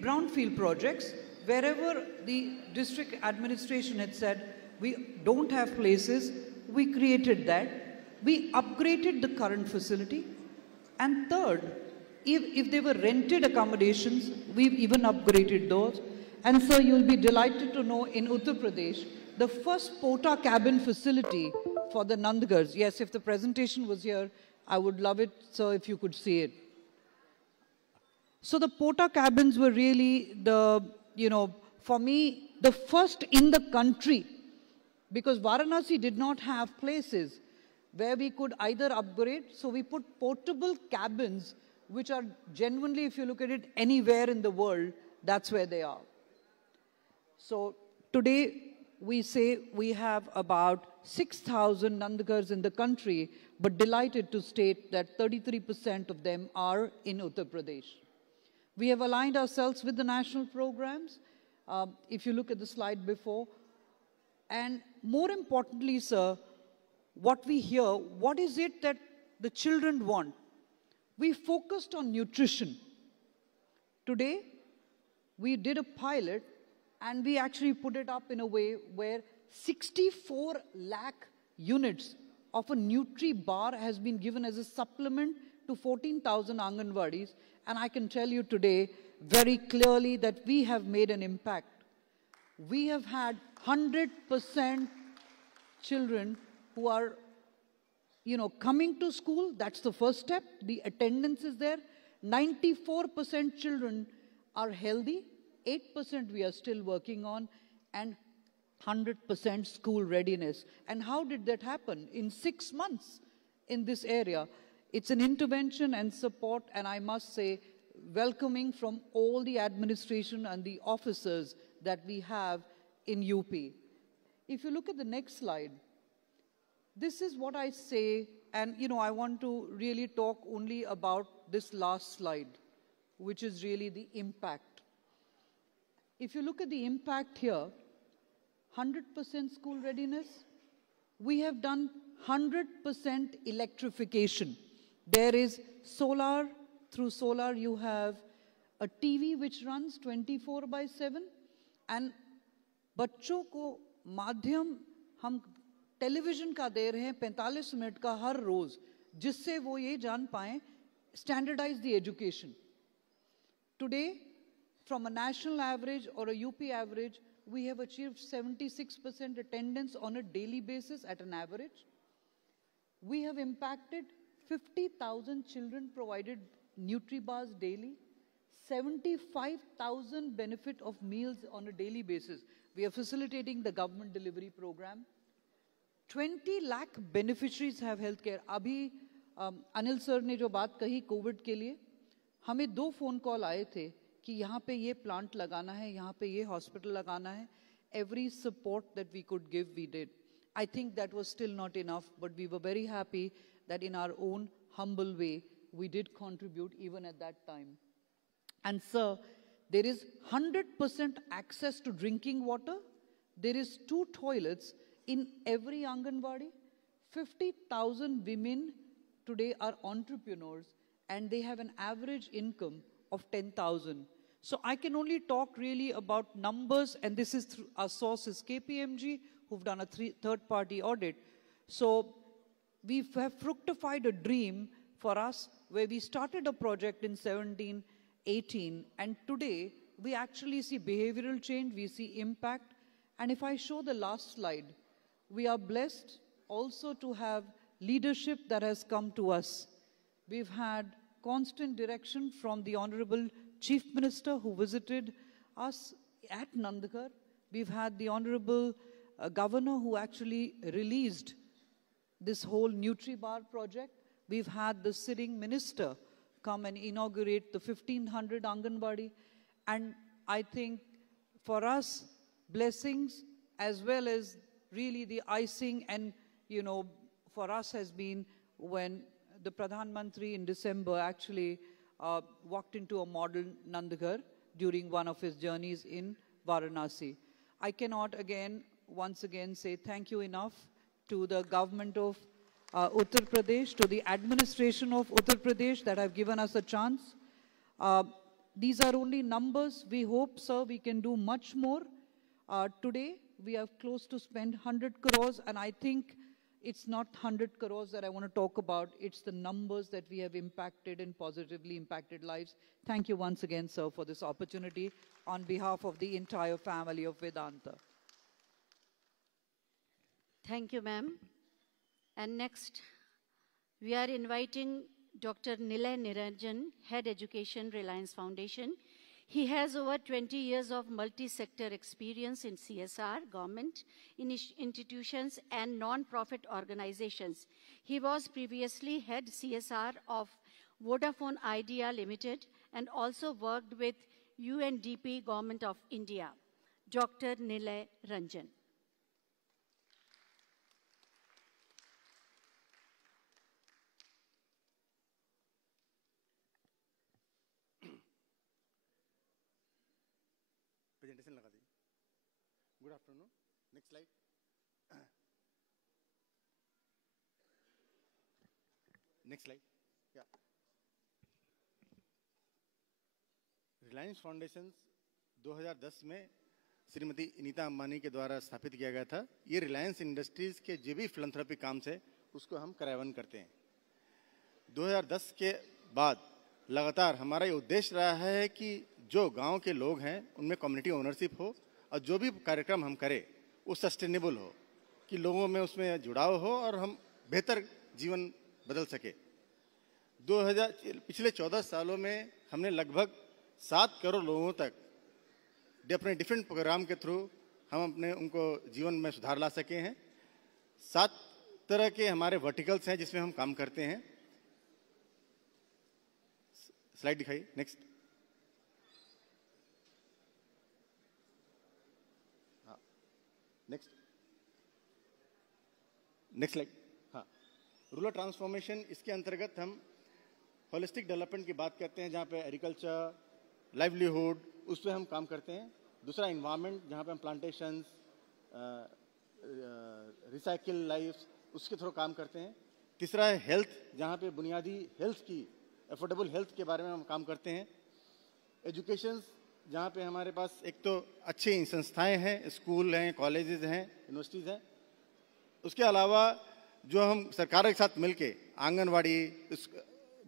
create brownfield projects wherever the district administration had said, we don't have places, we created that. We upgraded the current facility. And third, if they were rented accommodations, we've even upgraded those. And so you'll be delighted to know in Uttar Pradesh, the first Pota cabin facility for the Nandgars. Yes, if the presentation was here, I would love it, sir, if you could see it. So the Pota cabins were really the, for me, the first in the country, because Varanasi did not have places where we could either upgrade. So we put portable cabins, which are genuinely, if you look at it anywhere in the world, that's where they are. So today we say we have about 6,000 Nandgars in the country, but delighted to state that 33% of them are in Uttar Pradesh. We have aligned ourselves with the national programs, if you look at the slide before. And more importantly, sir, what we hear, what is it that the children want? We focused on nutrition. Today, we did a pilot and we actually put it up in a way where 64 lakh units of a Nutri-Bar has been given as a supplement to 14,000 Anganwadis. And I can tell you today very clearly that we have made an impact. We have had 100% children who are, coming to school. That's the first step. The attendance is there. 94% children are healthy. 8% we are still working on. And 100% school readiness. And how did that happen? In 6 months in this area. It's an intervention and support, and I must say, welcoming from all the administration and the officers that we have in UP. If you look at the next slide, this is what I say, and I want to really talk only about this last slide, which is really the impact. If you look at the impact here, 100% school readiness, we have done 100% electrification. There is solar. Through solar, you have a TV which runs 24/7, and बच्चों को माध्यम हम television का दे रहे हैं 45 minute का हर रोज, जिससे वो ये जान पाएं, standardize the education. Today, from a national average or a UP average, we have achieved 76% attendance on a daily basis at an average. We have impacted 50,000 children, provided Nutri-Bars daily, 75,000 benefit of meals on a daily basis. We are facilitating the government delivery program. 20 lakh beneficiaries have healthcare. Abhi Anil sir ने जो बात कही Covid के लिए, हमें 2 phone call आए थे कि यहाँ पे ये प्लांट लगाना है, यहाँ पे ये हॉस्पिटल लगाना है. Every support that we could give, we did. I think that was still not enough, but we were very happy that in our own humble way, we did contribute even at that time. And sir, there is 100% access to drinking water. There is 2 toilets in every Anganwadi. 50,000 women today are entrepreneurs, and they have an average income of 10,000. So I can only talk really about numbers, and this is through our source is KPMG, who've done a third-party audit. So we have fructified a dream for us where we started a project in 17, 18, and today we actually see behavioral change, we see impact. And if I show the last slide, we are blessed also to have leadership that has come to us. We've had constant direction from the Honorable Chief Minister who visited us at Nandgarh. We've had the Honorable Governor who actually released this whole Nutri-Bar project. We've had the sitting minister come and inaugurate the 1,500 Anganwadi. And I think for us, blessings as well as really the icing and, for us has been when the Pradhan Mantri in December actually walked into a model Nandgarh during one of his journeys in Varanasi. I cannot once again say thank you enough to the government of Uttar Pradesh, to the administration of Uttar Pradesh that have given us a chance. These are only numbers. We hope, sir, we can do much more. Today, we are close to spend 100 crores, and I think it's not 100 crores that I want to talk about. It's the numbers that we have impacted and positively impacted lives. Thank you once again, sir, for this opportunity on behalf of the entire family of Vedanta. Thank you, ma'am. And next, we are inviting Dr. Nilay Niranjan, Head Education, Reliance Foundation. He has over 20 years of multi-sector experience in CSR, government, institutions, and non-profit organizations. He was previously head CSR of Vodafone Idea Limited and also worked with UNDP, Government of India. Dr. Nilay Ranjan. Presentation लगा दी. Good afternoon. Next slide. Next slide. या Reliance foundation 2010 में श्रीमती नीता अंबानी के द्वारा स्थापित किया गया था. ये रिलायंस इंडस्ट्रीज के जो भी फिलैंथ्रोपी काम से उसको हम कार्यान्वयन करते हैं. 2010 के बाद लगातार हमारा ये उद्देश्य रहा है कि जो गांव के लोग हैं उनमें कम्युनिटी ओनरशिप हो और जो भी कार्यक्रम हम करें वो सस्टेनेबल हो, कि लोगों में उसमें जुड़ाव हो और हम बेहतर जीवन बदल सके. पिछले 14 सालों में हमने लगभग 7 करोड़ लोगों तक अपने डिफरेंट प्रोग्राम के थ्रू हम अपने उनको जीवन में सुधार ला सके हैं. 7 तरह के हमारे वर्टिकल्स हैं जिसमें हम काम करते हैं. स्लाइड दिखाइए. नेक्स्ट. Next slide. हाँ, रूरल ट्रांसफॉर्मेशन, इसके अंतर्गत हम होलिस्टिक डेवलपमेंट की बात करते हैं, जहाँ पे एग्रीकल्चर, लाइवलीहुड, उस पर हम काम करते हैं. दूसरा इन्वायरमेंट, जहाँ पे हम प्लांटेशंस, रिसाइकिल लाइफ, उसके थ्रू काम करते हैं. तीसरा है हेल्थ, जहाँ पे बुनियादी हेल्थ की, अफोर्डेबल हेल्थ के बारे में हम काम करते हैं. एजुकेशन, जहाँ पे हमारे पास एक तो अच्छी संस्थाएं हैं, स्कूल हैं, कॉलेजेस हैं, यूनिवर्सिटीज़ हैं. उसके अलावा जो हम सरकार के साथ मिलके आंगनवाड़ी,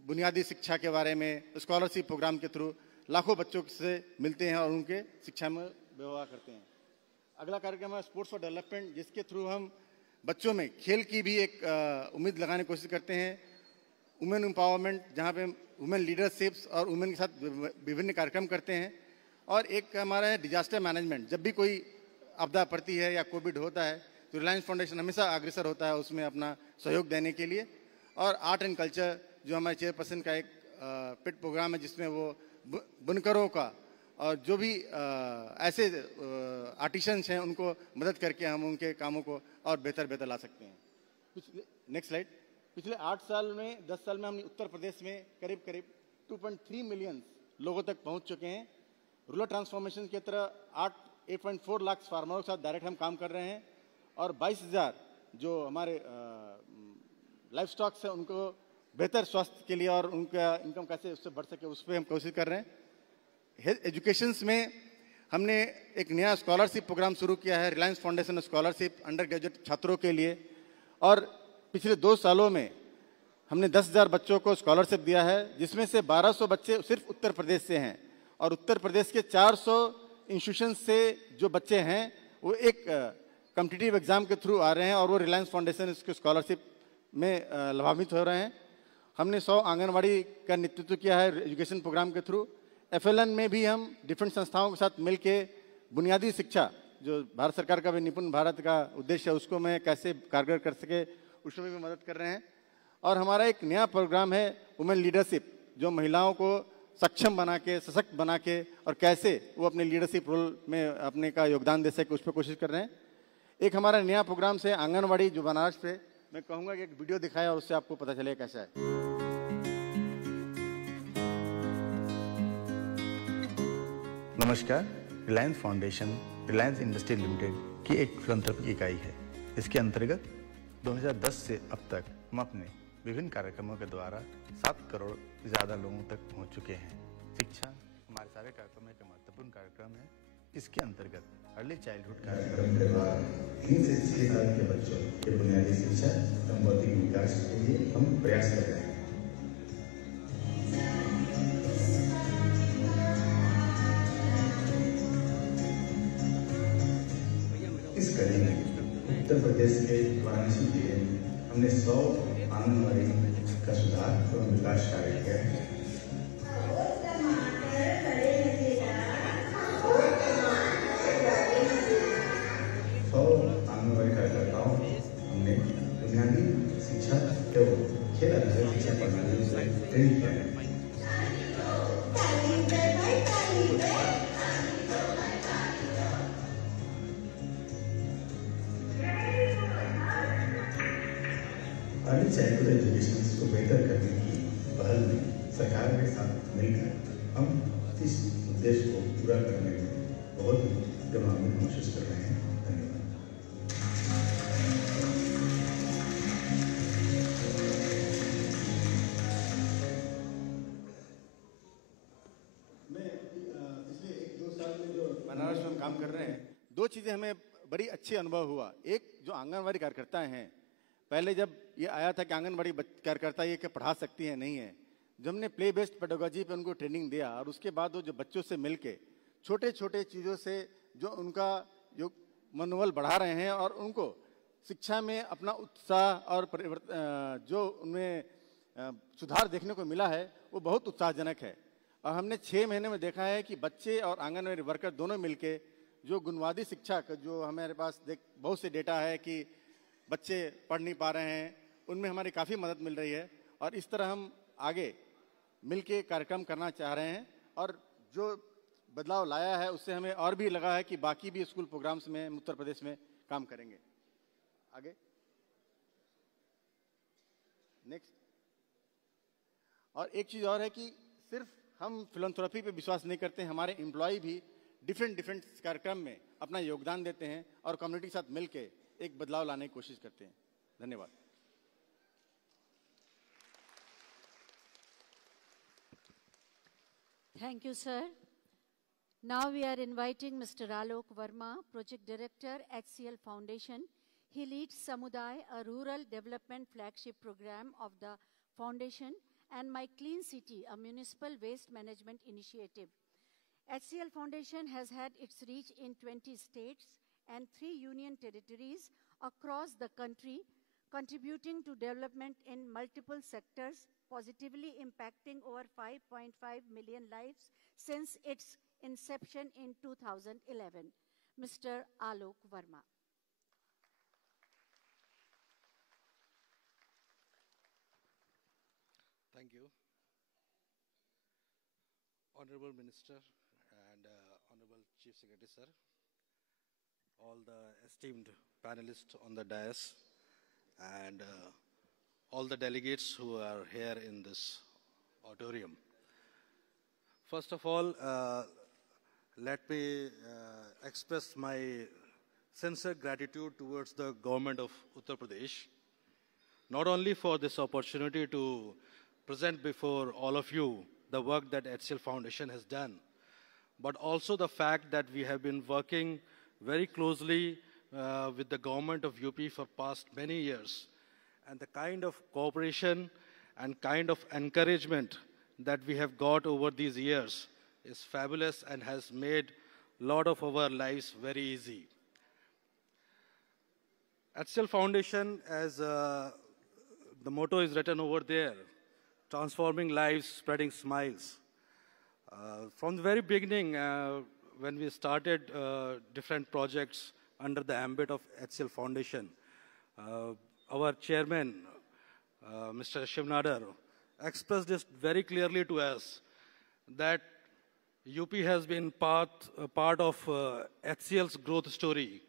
बुनियादी शिक्षा के बारे में स्कॉलरशिप प्रोग्राम के थ्रू लाखों बच्चों से मिलते हैं और उनके शिक्षा में व्यवहार करते हैं. अगला कार्यक्रम है स्पोर्ट्स फॉर डेवलपमेंट, जिसके थ्रू हम बच्चों में खेल की भी एक उम्मीद लगाने की कोशिश करते हैं. वुमेन एम्पावरमेंट, जहाँ पे वुमेन लीडरशिप्स और वुमेन के साथ विभिन्न कार्यक्रम करते हैं. और एक हमारा है डिजास्टर मैनेजमेंट. जब भी कोई आपदा पड़ती है या कोविड होता है तो रिलायंस फाउंडेशन हमेशा अग्रसर होता है उसमें अपना सहयोग देने के लिए. और आर्ट एंड कल्चर, जो हमारे चेयरपर्सन का एक पेट प्रोग्राम है, जिसमें वो बुनकरों का और जो भी ऐसे आर्टिशंस हैं उनको मदद करके हम उनके कामों को और बेहतर ला सकते हैं. Next slide. पिछले 8 साल में 10 साल में हम उत्तर प्रदेश में करीब 2.3 मिलियन लोगों तक पहुंच चुके हैं. रूरल ट्रांसफॉर्मेशन की तरह 8.4 लाख फार्मरों के साथ डायरेक्ट हम काम कर रहे हैं. और 22,000 जो हमारे लाइफ स्टॉक्स हैं उनको बेहतर स्वास्थ्य के लिए और उनका इनकम कैसे उससे बढ़ सके उस पर हम कोशिश कर रहे हैं. हेल्थ एजुकेशंस में हमने एक नया स्कॉलरशिप प्रोग्राम शुरू किया है, Reliance foundation scholarship under graduate छात्रों के लिए. और पिछले 2 सालों में हमने 10,000 बच्चों को स्कॉलरशिप दिया है, जिसमें से 1200 बच्चे सिर्फ उत्तर प्रदेश से हैं. और उत्तर प्रदेश के 400 इंस्टीट्यूशन से जो बच्चे हैं वो एक कॉम्पिटिटिव एग्जाम के थ्रू आ रहे हैं और वो रिलायंस फाउंडेशन इसके स्कॉलरशिप में लाभान्वित हो रहे हैं. हमने 100 आंगनवाड़ी का नेतृत्व किया है एजुकेशन प्रोग्राम के थ्रू. FLN में भी हम डिफरेंट संस्थाओं के साथ मिलके बुनियादी शिक्षा, जो भारत सरकार का भी निपुण भारत का उद्देश्य है, उसको मैं कैसे कारगर कर सके उसमें भी मदद कर रहे हैं. और हमारा एक नया प्रोग्राम है वुमेन लीडरशिप, जो महिलाओं को सक्षम बना के, सशक्त बना के और कैसे वो अपने लीडरशिप रोल में अपने का योगदान दे सके उस पर कोशिश कर रहे हैं. एक हमारा नया प्रोग्राम से आंगनवाड़ी, जो बनारस पे, मैं कहूँगा कि एक वीडियो दिखाया और उससे आपको पता चलेगा कैसा है. नमस्कार. Reliance foundation Reliance industry limited की एक फिलैंथ्रोपिक इकाई है. इसके अंतर्गत 2010 से अब तक हम अपने विभिन्न कार्यक्रमों के द्वारा 7 करोड़ से ज़्यादा लोगों तक पहुंच चुके हैं. शिक्षा हमारे सारे कार्यक्रम एक महत्वपूर्ण कार्यक्रम है। इसके अंतर्गत अर्ली चाइल्डहुड कार्यक्रम के बाद 3 से 6 साल के बच्चों के बुनियादी शिक्षा एवं बौद्धिक विकास के लिए हम प्रयास कर रहे हैं। इस कड़ी में उत्तर प्रदेश के वाराणसी जिले में हमने 100 आंगनबाड़ी का सुधार एवं विकास कार्य किया है। आंगनबाड़ी कार्यकर्ताओं हमने बुनियादी शिक्षा एवं खेल आधारित शिक्षा प्रणाली से ट्रेन किया है। अर्ली चाइल्डहुड एजुकेशन को बेहतर करने की पहल में सरकार के साथ मिलकर हम इस उद्देश्य को पूरा करने में बहुत गौरवान्वित महसूस कर रहे हैं। धन्यवाद। मैं पिछले 1-2 साल में जो बनारस में हम काम कर रहे हैं, 2 चीज़ें हमें बड़ी अच्छी अनुभव हुआ। एक, जो आंगनबाड़ी कार्यकर्ता हैं, पहले जब ये आया था कि आंगनबाड़ी कार्यकर्ता ये क्या पढ़ा सकती हैं, नहीं है, जब हमने प्ले बेस्ड पेडागोजी पे उनको ट्रेनिंग दिया और उसके बाद वो जो बच्चों से मिलके छोटे छोटे चीज़ों से जो उनका जो मनोबल बढ़ा रहे हैं और उनको शिक्षा में अपना उत्साह और जो उनमें सुधार देखने को मिला है वो बहुत उत्साहजनक है। और हमने 6 महीने में देखा है कि बच्चे और आंगनबाड़ी वर्कर दोनों मिलके जो गुणवादी शिक्षा का जो हमारे पास बहुत से डेटा है कि बच्चे पढ़ नहीं पा रहे हैं, उनमें हमारी काफ़ी मदद मिल रही है। और इस तरह हम आगे मिलके कार्यक्रम करना चाह रहे हैं और जो बदलाव लाया है उससे हमें और भी लगा है कि बाकी भी स्कूल प्रोग्राम्स में उत्तर प्रदेश में काम करेंगे। आगे नेक्स्ट। और एक चीज़ और है कि सिर्फ हम फिलैंथ्रोपी पे विश्वास नहीं करते, हमारे एम्प्लॉय भी डिफरेंट कार्यक्रम में अपना योगदान देते हैं और कम्युनिटी के साथ मिलके एक बदलाव लाने की कोशिश करते हैं। धन्यवाद। Thank you, sir. Now we are inviting Mr. Alok Verma, Project Director, HCL Foundation. He leads Samuday, a rural development flagship program of the foundation, and My Clean City, a municipal waste management initiative. HCL Foundation has had its reach in 20 states and 3 union territories across the country, contributing to development in multiple sectors, positively impacting over 5.5 million lives since its inception in 2011. Mr. Alok Verma. Thank you. Honorable Minister and Honorable Chief Secretary, sir, all the esteemed panelists on the dais, and all the delegates who are here in this auditorium. First of all, let me express my sincere gratitude towards the government of Uttar Pradesh, not only for this opportunity to present before all of you the work that HCL Foundation has done, but also the fact that we have been working very closely with the government of UP for past many years. And the kind of cooperation and kind of encouragement that we have got over these years is fabulous and has made a lot of our lives very easy. HCL Foundation, as the motto is written over there, transforming lives, spreading smiles. From the very beginning, when we started different projects under the ambit of HCL Foundation, our chairman, Mr. Shiv Nadar, expressed this very clearly to us that UP has been part of HCL's growth story.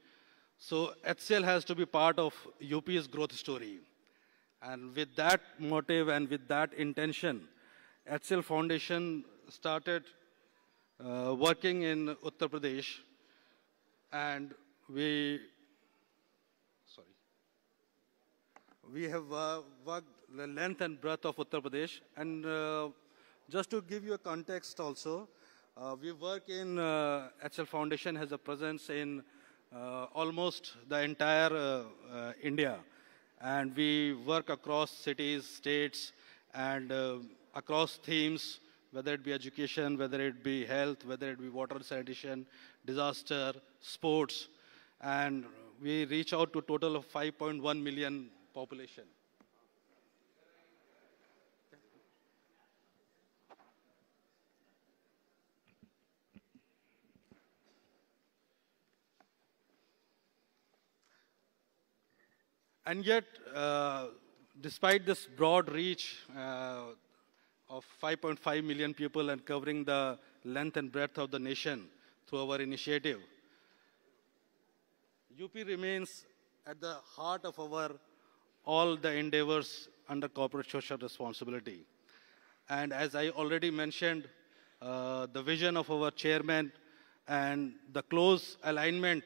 So HCL has to be part of UP's growth story. And with that motive and with that intention, HCL Foundation started working in Uttar Pradesh, and we have worked the length and breadth of Uttar Pradesh. And just to give you a context also, We work in HCL Foundation has a presence in almost the entire India, and we work across cities, states, and across themes, whether it be education, whether it be health, whether it be water sanitation, disaster, sports, and we reach out to a total of 5.1 million population. And yet, despite this broad reach of 5.5 million people and covering the length and breadth of the nation through our initiative, UP remains at the heart of our all the endeavors under corporate social responsibility. And as I already mentioned, the vision of our chairman and the close alignment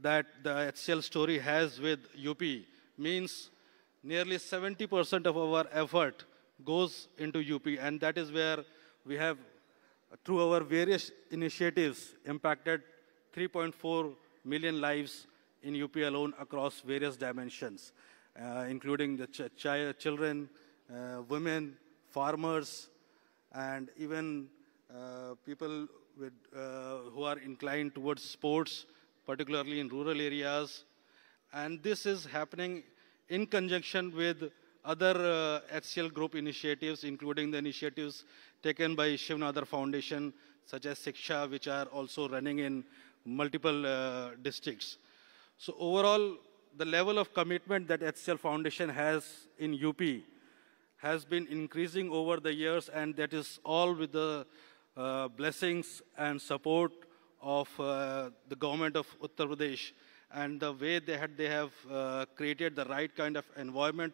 that the HCL story has with UP means nearly 70% of our effort goes into UP, and that is where we have, through our various initiatives, impacted 3.4 million lives in UP alone across various dimensions, including the children, women, farmers, and even people with, who are inclined towards sports, particularly in rural areas. And this is happening in conjunction with other HCL Group initiatives, including the initiatives taken by Shiv Nadar Foundation, such as Shiksha, which are also running in multiple districts. So overall, the level of commitment that HCL Foundation has in UP has been increasing over the years, and that is all with the blessings and support of the government of Uttar Pradesh, and the way they have created the right kind of environment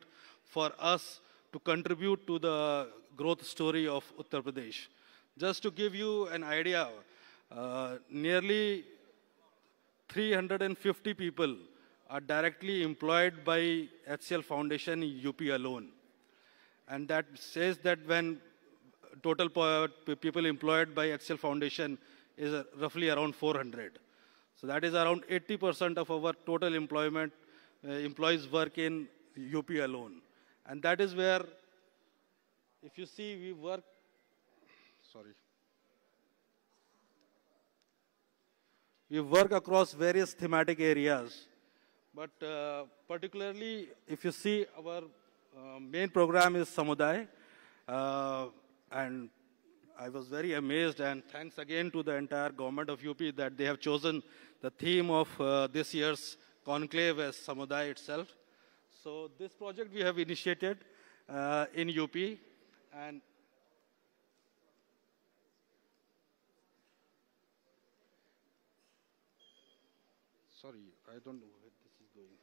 for us to contribute to the growth story of Uttar Pradesh. Just to give you an idea, nearly 350 people are directly employed by HCL Foundation in UP alone. And that says that when total people employed by HCL Foundation is roughly around 400. So that is around 80% of our total employment, employees work in UP alone. And that is where, if you see, we work, we work across various thematic areas. But particularly, if you see, our main program is Samudaya. And I was very amazed, and thanks again to the entire government of UP that they have chosen the theme of this year's conclave as Samudaya itself. So this project we have initiated in UP, and sorry, I don't know where this is going.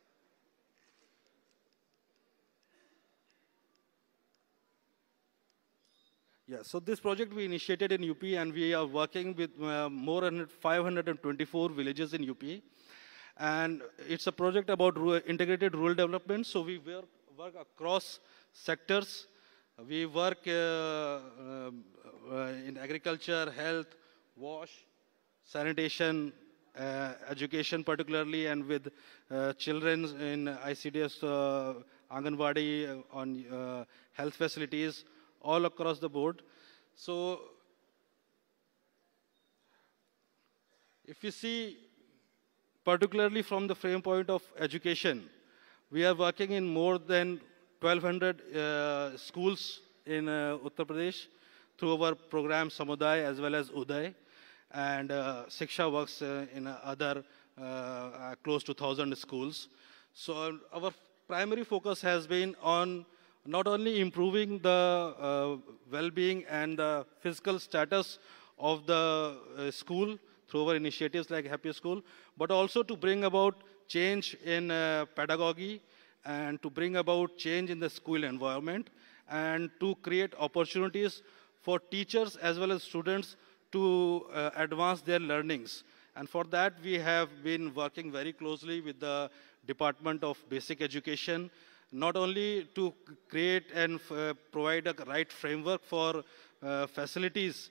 Yeah, so this project we initiated in UP, and we are working with more than 524 villages in UP. And it's a project about integrated rural development, so we work across sectors. We work in agriculture, health, wash, sanitation, education particularly, and with children in ICDS, Anganwadi, on health facilities, all across the board. So if you see, particularly from the frame point of education, we are working in more than 1,200 schools in Uttar Pradesh through our program Samudaya as well as Uday. And Shiksha works in other close to 1,000 schools. So our primary focus has been on not only improving the well-being and the physical status of the school through our initiatives like Happy School, but also to bring about change in pedagogy and to bring about change in the school environment and to create opportunities for teachers as well as students to advance their learnings. And for that, we have been working very closely with the Department of Basic Education, not only to create and provide a right framework for facilities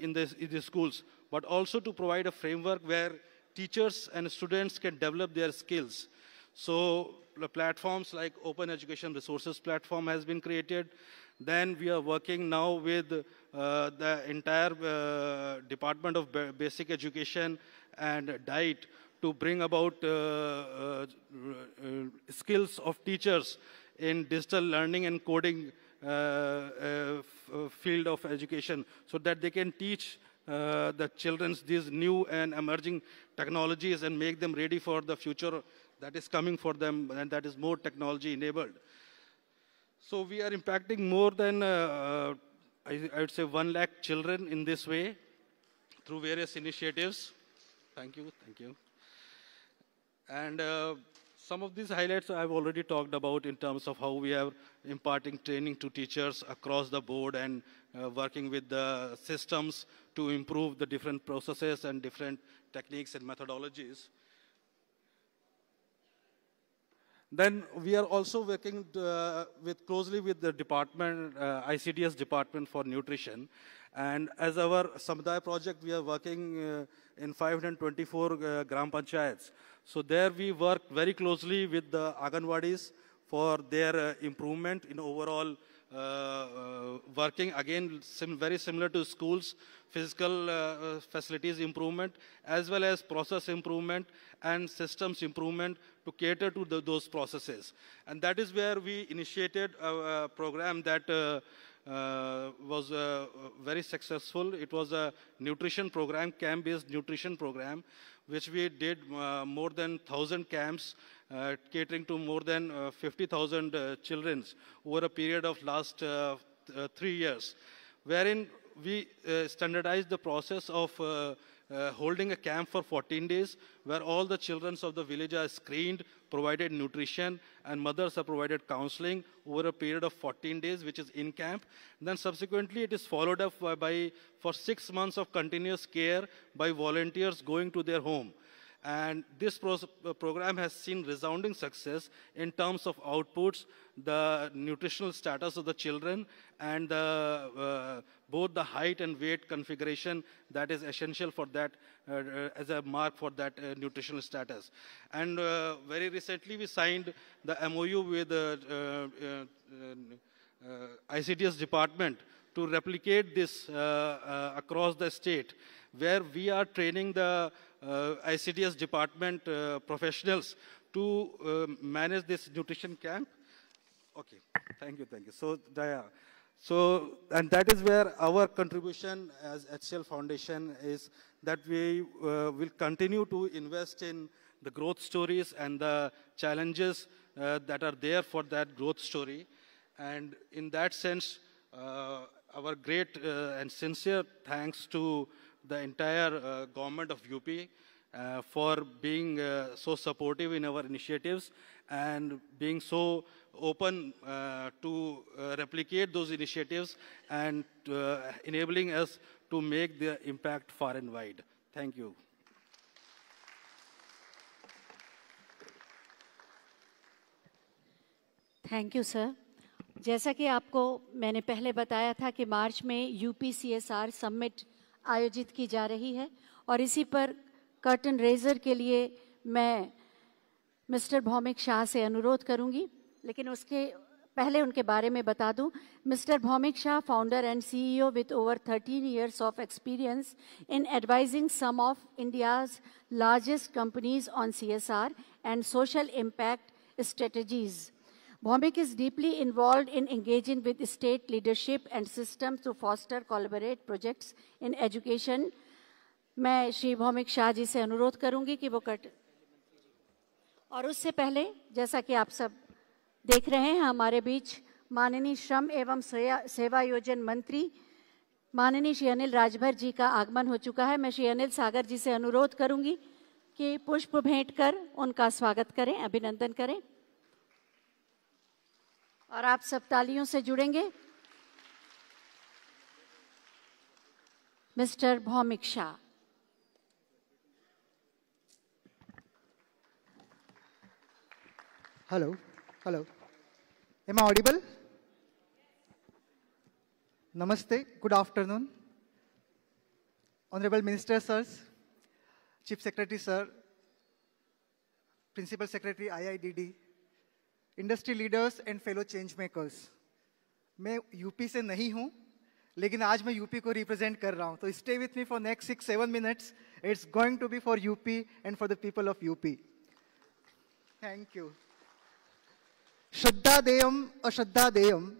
in the schools, but also to provide a framework where teachers and students can develop their skills. So the platforms like Open Education Resources platform has been created. Then we are working now with the entire Department of Basic Education and DIET to bring about skills of teachers in digital learning and coding field of education, so that they can teach the children these new and emerging technologies and make them ready for the future that is coming for them, and that is more technology enabled. So we are impacting more than, I would say, 1 lakh children in this way through various initiatives. Thank you, thank you. And some of these highlights I've already talked about in terms of how we are imparting training to teachers across the board and working with the systems to improve the different processes and different techniques and methodologies. Then we are also working closely with the department, ICDS Department for Nutrition. And as our Samuday project, we are working in 524 Gram Panchayats. So there we work very closely with the Anganwadis for their improvement in overall working. Again, very similar to schools, physical facilities improvement, as well as process improvement and systems improvement to cater to those processes. And that is where we initiated a program that was very successful. It was a nutrition program, camp-based nutrition program, which we did more than 1,000 camps, catering to more than 50,000 children over a period of last 3 years, wherein we standardized the process of holding a camp for 14 days, where all the children of the village are screened, provided nutrition, and mothers are provided counseling over a period of 14 days, which is in camp. Then subsequently, it is followed up for 6 months of continuous care by volunteers going to their home. And this program has seen resounding success in terms of outputs, the nutritional status of the children, and both the height and weight configuration that is essential for that as a mark for that nutritional status. And very recently we signed the MOU with ICDS department to replicate this across the state, where we are training the ICDS department professionals to manage this nutrition camp. Okay, thank you, thank you. So, Daya. So, and that is where our contribution as HCL Foundation is, that we will continue to invest in the growth stories and the challenges that are there for that growth story. And in that sense, our great and sincere thanks to the entire government of UP for being so supportive in our initiatives and being so open to replicate those initiatives and enabling us to make the impact far and wide. Thank you. Thank you sir. जैसा कि आपको मैंने पहले बताया था कि मार्च में UP CSR summit आयोजित की जा रही है, और इसी पर कर्टन रेजर के लिए मैं मिस्टर भौमिक शाह से अनुरोध करूंगी, लेकिन उसके पहले उनके बारे में बता दूं। Mister Bhaumik Shah, founder and CEO with over 13 years of experience in advising some of India's largest companies on CSR and social impact strategies. Bhaumik is deeply involved in engaging with state leadership and systems to foster collaborate projects in education. मैं श्री भौमिक शाह जी से अनुरोध करूंगी कि वो और उससे पहले, जैसा कि आप सब देख रहे हैं, हमारे बीच माननीय श्रम एवं सेवा योजन मंत्री माननीय श्री अनिल राजभर जी का आगमन हो चुका है। मैं श्री अनिल सागर जी से अनुरोध करूंगी कि पुष्प भेंट कर उनका स्वागत करें, अभिनंदन करें, और आप सब तालियों से जुड़ेंगे। Mister Bhaumik Shah. Hello, hello. Am I audible? Namaste, good afternoon. Honorable Minister Sirs, Chief Secretary Sir, Principal Secretary IIDD, Industry Leaders and Fellow Change Makers. मैं यूपी से नहीं हूँ, लेकिन आज मैं यूपी को रिप्रेजेंट कर रहा हूँ. तो stay with me for next 6-7 minutes. It's going to be for UP and for the people of UP. Thank you. Shraddha-deyam, ashraddha-deyam,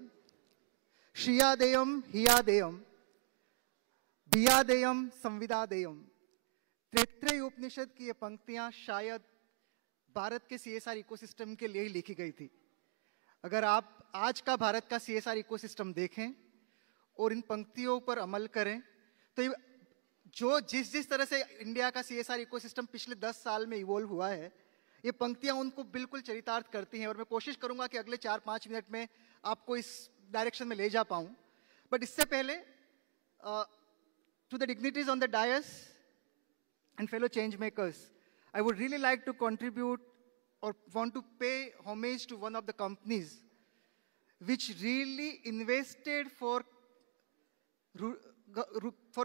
Shriya-deyam, Hiya-deyam, Biya-deyam, Samvida-deyam. Taittiriya उपनिषद की ये पंक्तियां शायद भारत के CSR इकोसिस्टम के लिए ही लिखी गई थी. अगर आप आज का भारत का CSR इकोसिस्टम देखें और इन पंक्तियों पर अमल करें, तो जो जिस तरह से इंडिया का CSR इकोसिस्टम पिछले 10 साल में इवॉल्व हुआ है, ये पंक्तियां उनको बिल्कुल चरितार्थ करती हैं. और मैं कोशिश करूंगा कि अगले 4-5 मिनट में आपको इस डायरेक्शन में ले जा पाऊं. बट इससे पहले to the dignities on the dais and fellow change makers, I would really like to contribute or want to pay homage to one of the companies which really invested for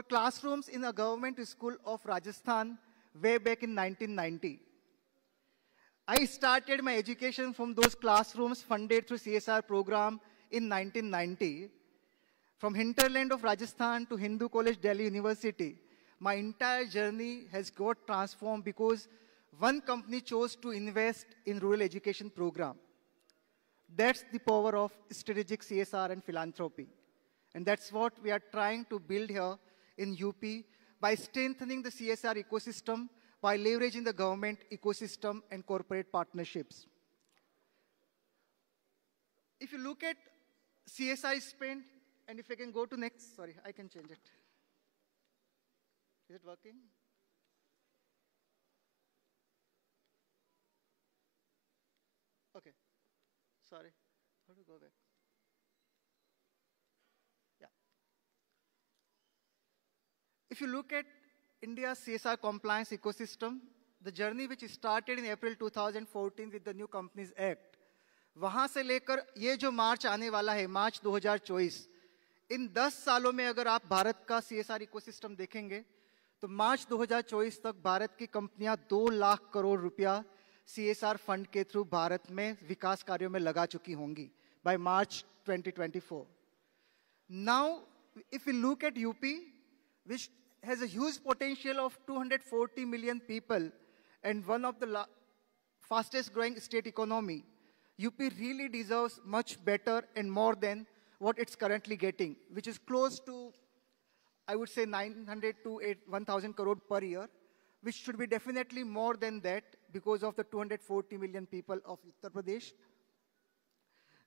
classrooms in a government school of Rajasthan way back in 1990. I started my education from those classrooms funded through CSR program in 1990. From hinterland of Rajasthan to Hindu College, Delhi University, my entire journey has got transformed because one company chose to invest in rural education program. That's the power of strategic CSR and philanthropy. And that's what we are trying to build here in UP by strengthening the CSR ecosystem, by leveraging the government ecosystem and corporate partnerships. If you look at CSR spend, and if I can go to next, sorry, I can change it. Is it working? Okay, sorry, how to go back? Yeah. If you look at India's CSR compliance ecosystem, the journey which started in April 2014 with the New Companies Act, वहाँ से लेकर ये जो मार्च आने वाला है, मार्च 2024, इन 10 सालों में अगर आप भारत का CSR इकोसिस्टम देखेंगे, तो मार्च 2024 तक भारत की कंपनियां 2 लाख करोड़ रुपया CSR फंड के थ्रू भारत में विकास कार्यों में लगा चुकी होंगी by March 2024. Now, if we look at UP, which has a huge potential of 240 million people and one of the fastest growing state economy, UP really deserves much better and more than what it's currently getting, which is close to, I would say, 900 to 1,000 crore per year, which should be definitely more than that because of the 240 million people of Uttar Pradesh.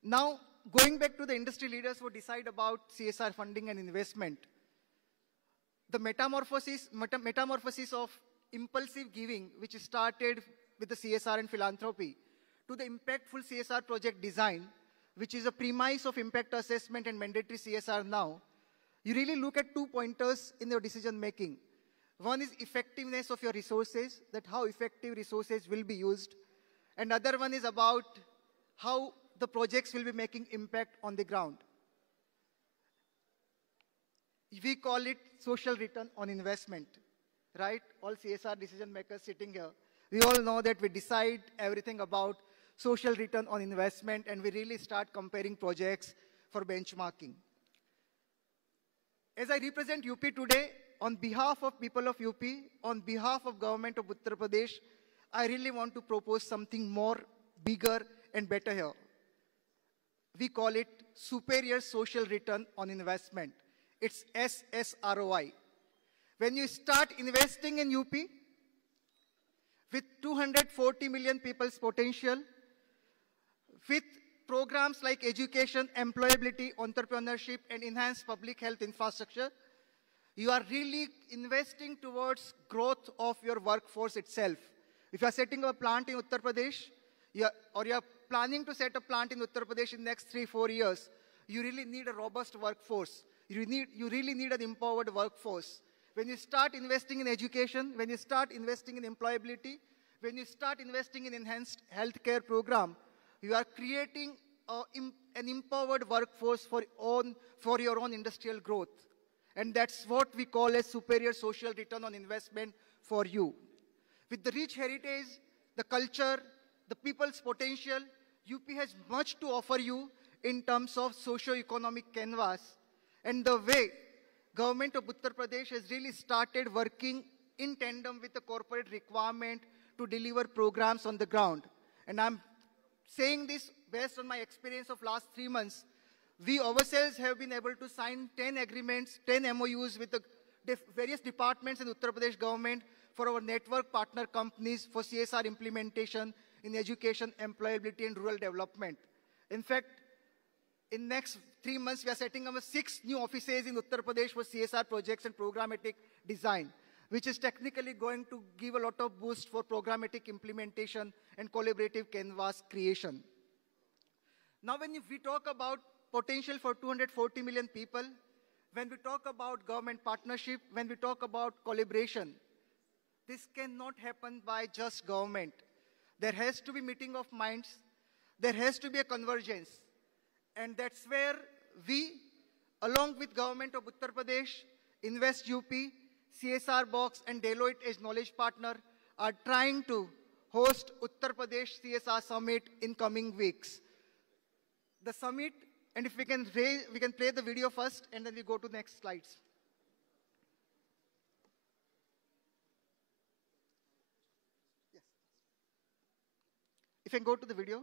Now, going back to the industry leaders who decide about CSR funding and investment, the metamorphosis of impulsive giving, which started with the CSR and philanthropy, to the impactful CSR project design, which is a premise of impact assessment and mandatory CSR now, you really look at 2 pointers in your decision making. One is effectiveness of your resources, that how effective resources will be used. And other one is about how the projects will be making impact on the ground. We call it social return on investment, right? All CSR decision makers sitting here, we all know that we decide everything about social return on investment, and we really start comparing projects for benchmarking. As I represent UP today, on behalf of people of UP, on behalf of government of Uttar Pradesh, I really want to propose something more bigger and better here. We call it superior social return on investment. It's SSROI. When you start investing in UP, with 240 million people's potential, with programs like education, employability, entrepreneurship, and enhanced public health infrastructure, you are really investing towards growth of your workforce itself. If you are setting up a plant in Uttar Pradesh, or you are planning to set a plant in Uttar Pradesh in the next 3-4 years, you really need a robust workforce. You really need an empowered workforce. When you start investing in education, when you start investing in employability, when you start investing in enhanced healthcare program, you are creating an empowered workforce for your own industrial growth. And that's what we call as superior social return on investment for you. With the rich heritage, the culture, the people's potential, UP has much to offer you in terms of socio-economic canvas. And the way government of Uttar Pradesh has really started working in tandem with the corporate requirement to deliver programs on the ground. And I'm saying this based on my experience of last 3 months. We ourselves have been able to sign 10 agreements, 10 MOUs with the various departments in Uttar Pradesh government for our network partner companies for CSR implementation in education, employability, and rural development. In fact, in next 3 months, we are setting up 6 new offices in Uttar Pradesh for CSR projects and programmatic design, which is technically going to give a lot of boost for programmatic implementation and collaborative canvas creation. Now, when we talk about potential for 240 million people, when we talk about government partnership, when we talk about collaboration, this cannot happen by just government. There has to be meeting of minds. There has to be a convergence. And that's where we, along with government of Uttar Pradesh, Invest UP, CSR Box, and Deloitte as knowledge partner, are trying to host Uttar Pradesh CSR Summit in coming weeks. The summit, and if we can play the video first, and then we go to the next slides. Yes. If I can go to the video.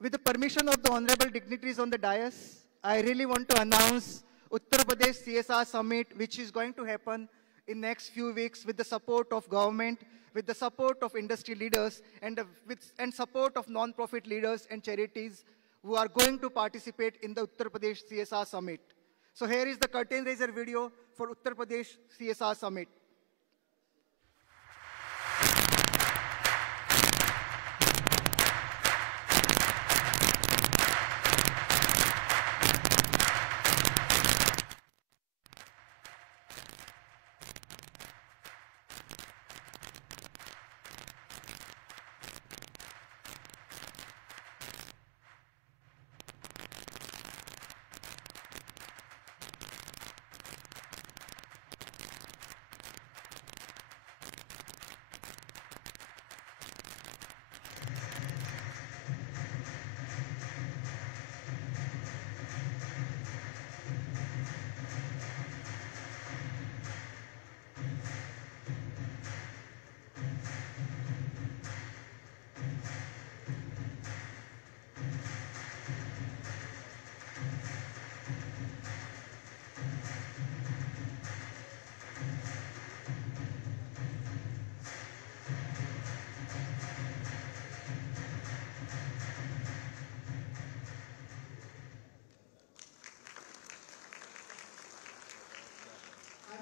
With the permission of the honorable dignitaries on the dais, I really want to announce Uttar Pradesh CSR Summit, which is going to happen in next few weeks with the support of government, with the support of industry leaders, and support of non-profit leaders and charities who are going to participate in the Uttar Pradesh CSR Summit. So here is the curtain raiser video for Uttar Pradesh CSR Summit.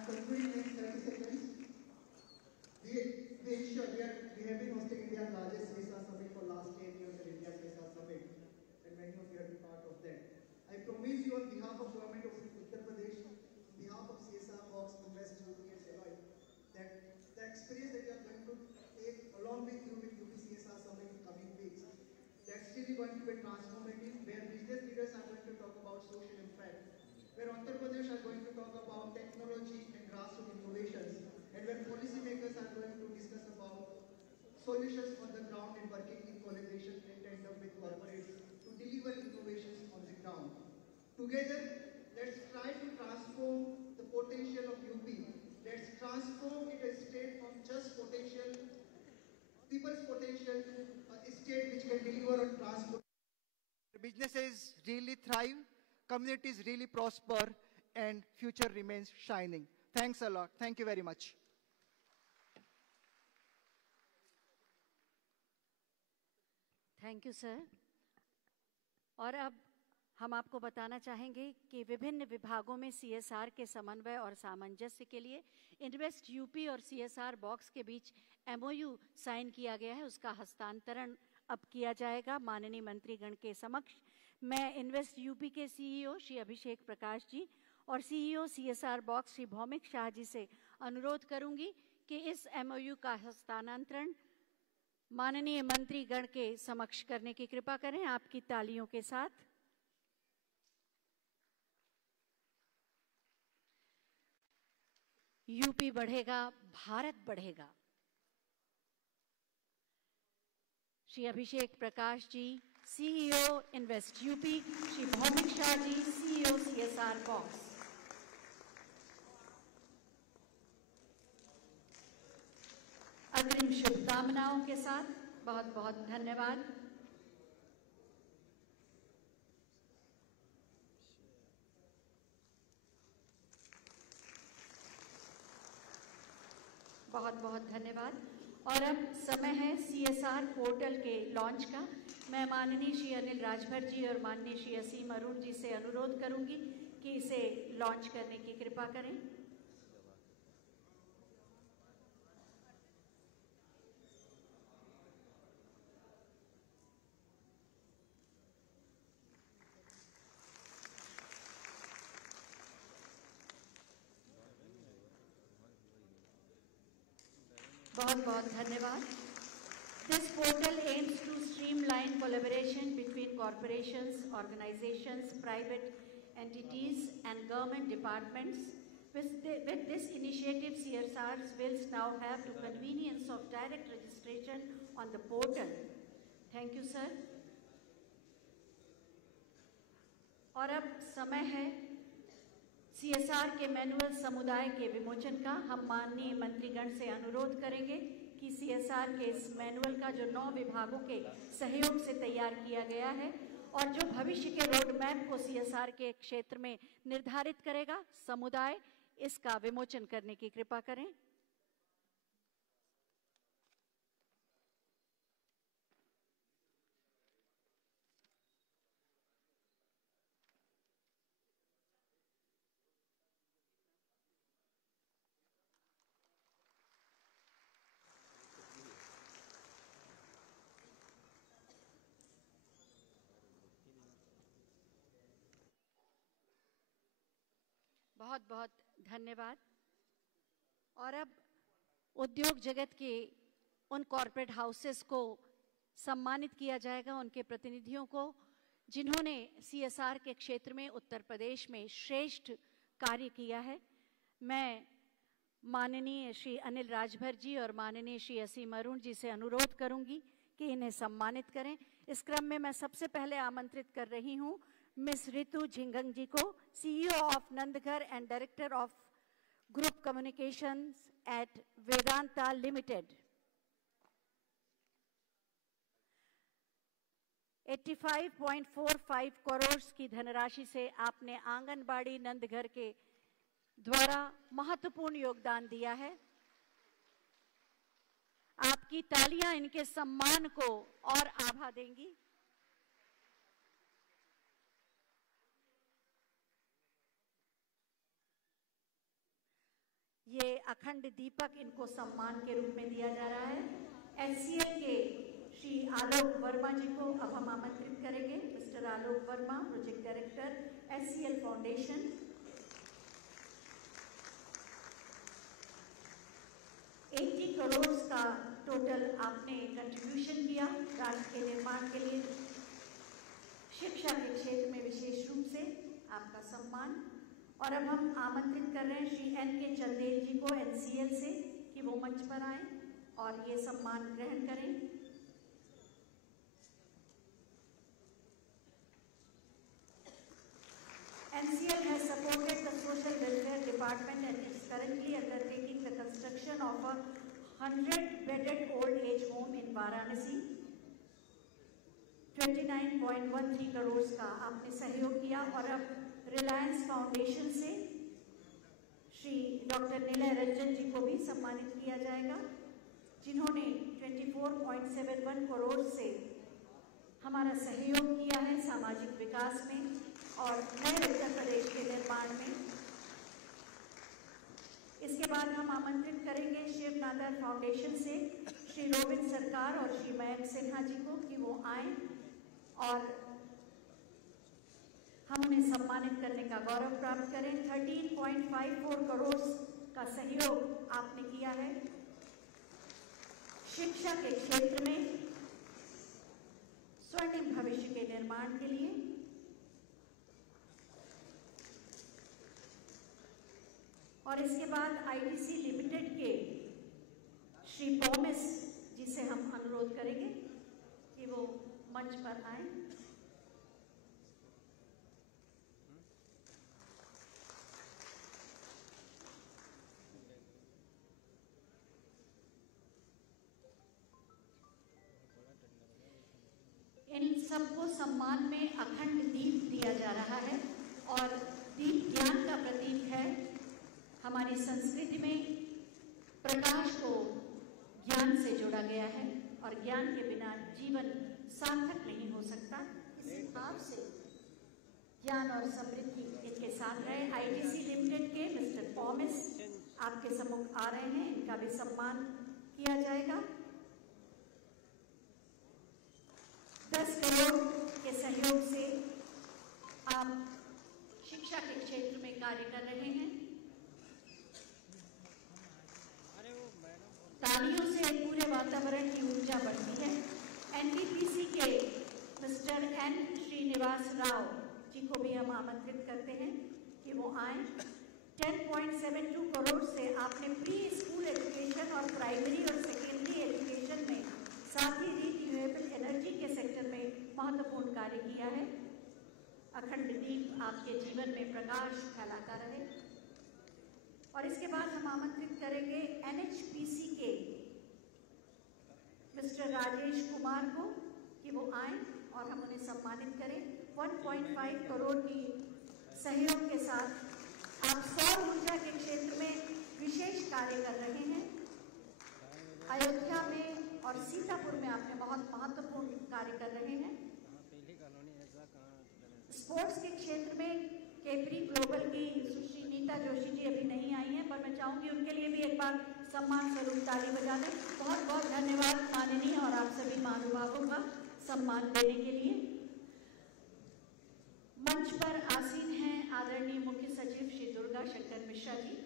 Concluding next 30 seconds, we have been hosting India's largest CSR summit for last 10 years at India CSR Summit, and many of you have been part of that. I promise you on behalf of Government of Uttar Pradesh, on behalf of CSR Box, Invest UP and Deloitte, that the experience that we are going to take along with you with UP CSR Summit in coming weeks, that's really going to be transformative, where business leaders are going to talk about social impact, where Uttar Pradesh are going to talk about technology and grassroots innovations, and where policymakers are going to discuss about solutions on the ground and working in collaboration and tandem with corporates to deliver innovations on the ground. Together, let's try to transform the potential of UP. Let's transform it a state from just potential, people's potential, a state which can deliver on transport. Businesses really thrive, communities really prosper, and future remains shining. Thanks a lot. Thank you very much. Thank you sir. और अब हम आपको बताना चाहेंगे कि विभिन्न विभागों में सीएसआर के समन्वय और सामंजस्य के लिए इन्वेस्ट यूपी और सीएसआर बॉक्स के बीच एमओयू साइन किया गया है, उसका हस्तांतरण अब किया जाएगा माननीय मंत्रीगण के समक्ष। मैं इन्वेस्ट यूपी के सीईओ श्री अभिषेक प्रकाश जी और CEO CSR Box Shri Bhaumik Shah ji से अनुरोध करूंगी कि इस एमओयू का हस्तांतरण माननीय मंत्रीगण के समक्ष करने की कृपा करें आपकी तालियों के साथ। यूपी बढ़ेगा, भारत बढ़ेगा। Shri Abhishek Prakash ji, CEO Invest UP, Shri Bhaumik Shah ji, CEO CSR Box. अग्रिम शुभकामनाओं के साथ बहुत बहुत धन्यवाद। बहुत बहुत धन्यवाद। और अब समय है सीएसआर पोर्टल के लॉन्च का। मैं माननीय श्री अनिल राजभर जी और माननीय श्री असीम अरुण जी से अनुरोध करूंगी कि इसे लॉन्च करने की कृपा करें। बहुत बहुत धन्यवाद। This portal aims to streamline collaboration between corporations, organizations, private entities, and government departments. With this initiative, CSRs will now have the convenience of direct registration on the portal. Thank you, sir. और अब समय है CSR के manual समुदाय के विमोचन का। हम माननीय मंत्रीगण से अनुरोध करेंगे कि सीएसआर के इस मैनुअल का जो 9 विभागों के सहयोग से तैयार किया गया है और जो भविष्य के रोड मैप को सीएसआर के क्षेत्र में निर्धारित करेगा, समुदाय इसका विमोचन करने की कृपा करें। बहुत बहुत धन्यवाद। और अब उद्योग जगत के उन कॉरपोरेट हाउसेस को सम्मानित किया जाएगा, उनके प्रतिनिधियों को जिन्होंने सीएसआर के क्षेत्र में उत्तर प्रदेश में श्रेष्ठ कार्य किया है। मैं माननीय श्री अनिल राजभर जी और माननीय श्री असीम अरुण जी से अनुरोध करूंगी कि इन्हें सम्मानित करें। इस क्रम में मैं सबसे पहले आमंत्रित कर रही हूं मिस रितु झिंगंग जी को, CEO of Nandghar and director of group communications at Vedanta limited. 85.45 crore की धनराशि से आपने आंगनबाड़ी नंदघर के द्वारा महत्वपूर्ण योगदान दिया है। आपकी तालियां इनके सम्मान को और आभा देंगी। ये अखंड दीपक इनको सम्मान के रूप में दिया जा रहा है। एचसीएल के श्री आलोक वर्मा जी को अब हम आमंत्रित करेंगे। Mister Alok Verma, project director, HCL Foundation. $80 crore का टोटल आपने कंट्रीब्यूशन किया राष्ट्र के निर्माण के लिए। शिक्षा के क्षेत्र में विशेष रूप से आपका सम्मान। और अब हम आमंत्रित कर रहे हैं श्री एन.के. चंदेल जी को एनसीएल से कि वो मंच पर आएं और ये सम्मान ग्रहण करें। NCL has supported the social welfare department and is currently undertaking the construction of a 100-bedded old age home in Varanasi. 29.13 crore का आपने सहयोग किया। और अब रिलायंस फाउंडेशन से श्री डॉक्टर निलय रंजन जी को भी सम्मानित किया जाएगा, जिन्होंने 24.71 करोड़ से हमारा सहयोग किया है सामाजिक विकास में और नए उत्तर प्रदेश के निर्माण में। इसके बाद हम आमंत्रित करेंगे शिव नादर फाउंडेशन से श्री रोबिन सरकार और श्री मयंक सिन्हा जी को कि वो आए और हम उन्हें सम्मानित करने का गौरव प्राप्त करें। 13.54 करोड़ का सहयोग आपने किया है। शिक्षा के क्षेत्र में स्वर्णिम भविष्य के निर्माण के लिए और इसके बाद आईटीसी लिमिटेड के श्री पॉमिस जी से हम अनुरोध करेंगे कि वो मंच पर आए। इन सबको सम्मान में अखंड दीप दिया जा रहा है और दीप ज्ञान का प्रतीक है। हमारी संस्कृति में प्रकाश को ज्ञान से जोड़ा गया है और ज्ञान के बिना जीवन सार्थक नहीं हो सकता। इसी भाव से ज्ञान और समृद्धि इनके साथ है। आईटीसी लिमिटेड के मिस्टर पॉमिस आपके सम्मुख आ रहे हैं, इनका भी सम्मान किया जाएगा। 10 करोड़ के सहयोग से आप शिक्षा के क्षेत्र में कार्य कर रहे हैं। तालियों से पूरे वातावरण की ऊर्जा बढ़ती है। एनटीपीसी के मिस्टर एन श्रीनिवास राव जी को भी हम आमंत्रित करते हैं कि वो आए। 10.72 करोड़ से आपने प्री स्कूल एजुकेशन और प्राइमरी और सेकेंडरी एजुकेशन में, साथ ही रिन्यूएबल एनर्जी के सेक्टर में महत्वपूर्ण कार्य किया है। अखंड दीप आपके जीवन में प्रकाश फैलाता रहे। और इसके बाद हम आमंत्रित करेंगे एनएचपीसी के मिस्टर राजेश कुमार को कि वो आए और हम उन्हें सम्मानित करें। 1.5 करोड़ की सहयोग के साथ आप सौर ऊर्जा के क्षेत्र में विशेष कार्य कर रहे हैं। अयोध्या में और सीतापुर में आपने बहुत महत्वपूर्ण कार्य कर रहे हैं। स्पोर्ट्स के क्षेत्र में केपरी ग्लोबल की सुश्री नीता जोशी जी अभी नहीं आई हैं, पर मैं चाहूंगी उनके लिए भी एक बार सम्मान स्वरूप ताली बजा दें। बहुत बहुत धन्यवाद माननीय और आप सभी महानुभावों का सम्मान देने के लिए। मंच पर आसीन हैं आदरणीय मुख्य सचिव श्री दुर्गा शंकर मिश्रा जी।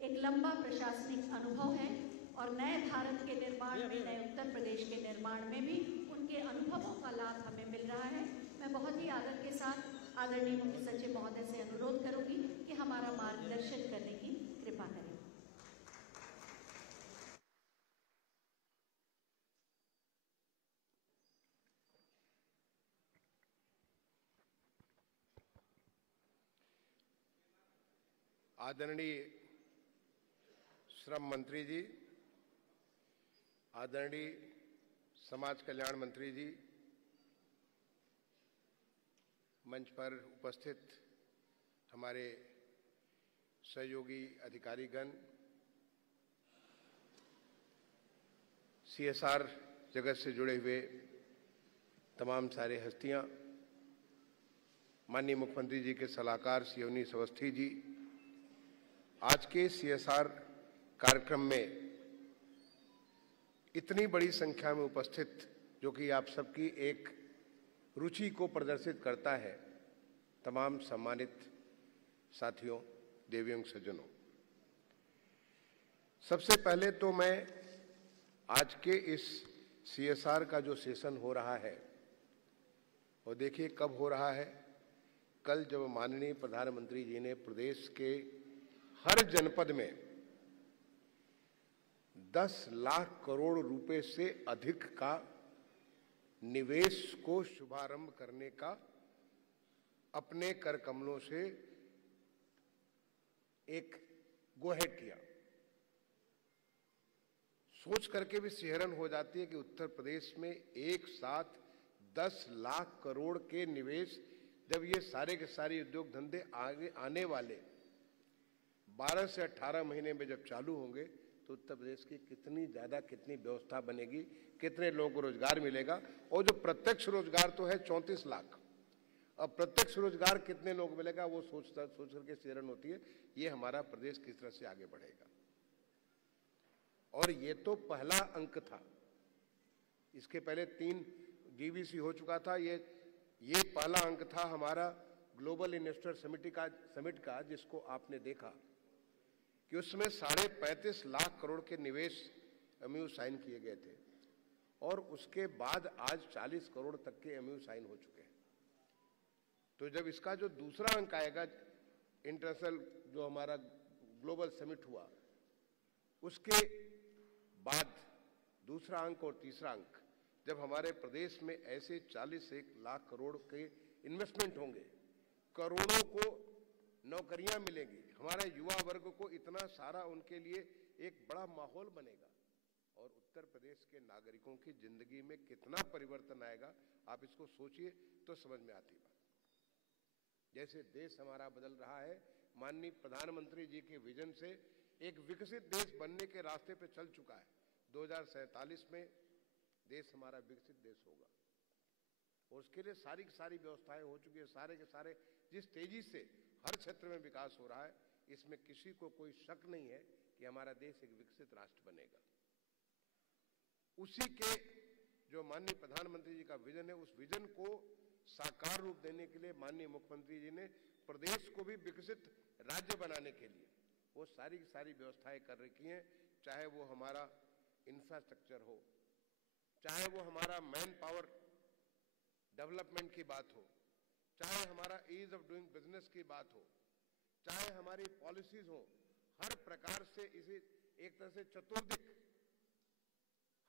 एक लंबा प्रशासनिक अनुभव है और नए भारत के निर्माण में, नए उत्तर प्रदेश के निर्माण में भी उनके अनुभवों का लाभ हमें मिल रहा है। मैं बहुत ही आदर के साथ आदरणीय मुख्य सचिव महोदय से अनुरोध करूंगी कि हमारा मार्गदर्शन करने की कृपा करें। आदरणीय श्रम मंत्री जी, आदरणीय समाज कल्याण मंत्री जी, मंच पर उपस्थित हमारे सहयोगी अधिकारीगण, सीएसआर जगत से जुड़े हुए तमाम सारे हस्तियां, माननीय मुख्यमंत्री जी के सलाहकार श्री अवनीश अवस्थी जी, आज के सीएसआर कार्यक्रम में इतनी बड़ी संख्या में उपस्थित, जो कि आप सबकी एक रुचि को प्रदर्शित करता है, तमाम सम्मानित साथियों, देवियों, सज्जनों, सबसे पहले तो मैं आज के इस सीएसआर का जो सेशन हो रहा है, और देखिए कब हो रहा है, कल जब माननीय प्रधानमंत्री जी ने प्रदेश के हर जनपद में 10 लाख करोड़ रुपए से अधिक का निवेश को शुभारंभ करने का अपने कर कमलों से एक गोहेड किया। सोच करके भी सिहरन हो जाती है कि उत्तर प्रदेश में एक साथ 10 लाख करोड़ के निवेश, जब ये सारे के सारे उद्योग धंधे आगे आने वाले 12 से 18 महीने में जब चालू होंगे, तो उत्तर प्रदेश की कितनी व्यवस्था बनेगी, कितने लोगों को रोजगार मिलेगा। और जो प्रत्यक्ष रोजगार तो है 34 लाख, अब प्रत्यक्ष रोजगार कितने लोग मिलेगा, वो सोच करके सिहरन होती है। ये हमारा प्रदेश किस तरह से आगे बढ़ेगा। और ये तो पहला अंक था, इसके पहले 3 डीवीसी हो चुका था। ये पहला अंक था हमारा ग्लोबल इन्वेस्टर समिट का, जिसको आपने देखा कि उसमें 35.5 लाख करोड़ के निवेश एमओयू साइन किए गए थे और उसके बाद आज 40 करोड़ तक के एमओयू साइन हो चुके हैं। तो जब इसका जो दूसरा अंक आएगा, इंटरनेशनल जो हमारा ग्लोबल समिट हुआ, उसके बाद दूसरा अंक और तीसरा अंक, जब हमारे प्रदेश में ऐसे 41 लाख करोड़ के इन्वेस्टमेंट होंगे, करोड़ों को नौकरियां मिलेंगी, हमारे युवा वर्ग को इतना सारा उनके लिए एक बड़ा माहौल बनेगा और उत्तर प्रदेश के नागरिकों की जिंदगी में कितना परिवर्तन आएगा, आप इसको सोचिए तो समझ में आती बात। जैसे देश हमारा बदल रहा है, माननीय प्रधानमंत्री जी के विजन से एक विकसित देश बनने के रास्ते पे चल चुका है। 2047 में देश हमारा विकसित देश होगा और उसके लिए सारी की सारी व्यवस्थाएं हो चुकी है। सारे के सारे जिस तेजी से हर क्षेत्र में विकास हो रहा है, इसमें किसी को कोई शक नहीं है कि हमारा देश एक विकसित राष्ट्र बनेगा। उसी के जो माननीय प्रधानमंत्री जी का विजन है, उस विजन को साकार रूप देने के लिए माननीय मुख्यमंत्री जी ने प्रदेश को भी विकसित राज्य बनाने के लिए वो सारी की सारी व्यवस्थाएं कर रखी हैं। चाहे वो हमारा इंफ्रास्ट्रक्चर हो, चाहे वो हमारा मैन पावर डेवलपमेंट की बात हो, चाहे हमारा ईज ऑफ डूइंग बिजनेस की बात हो, चाहे हमारी पॉलिसीज हो, हर प्रकार से इसे एक तरह से चतुर्दिक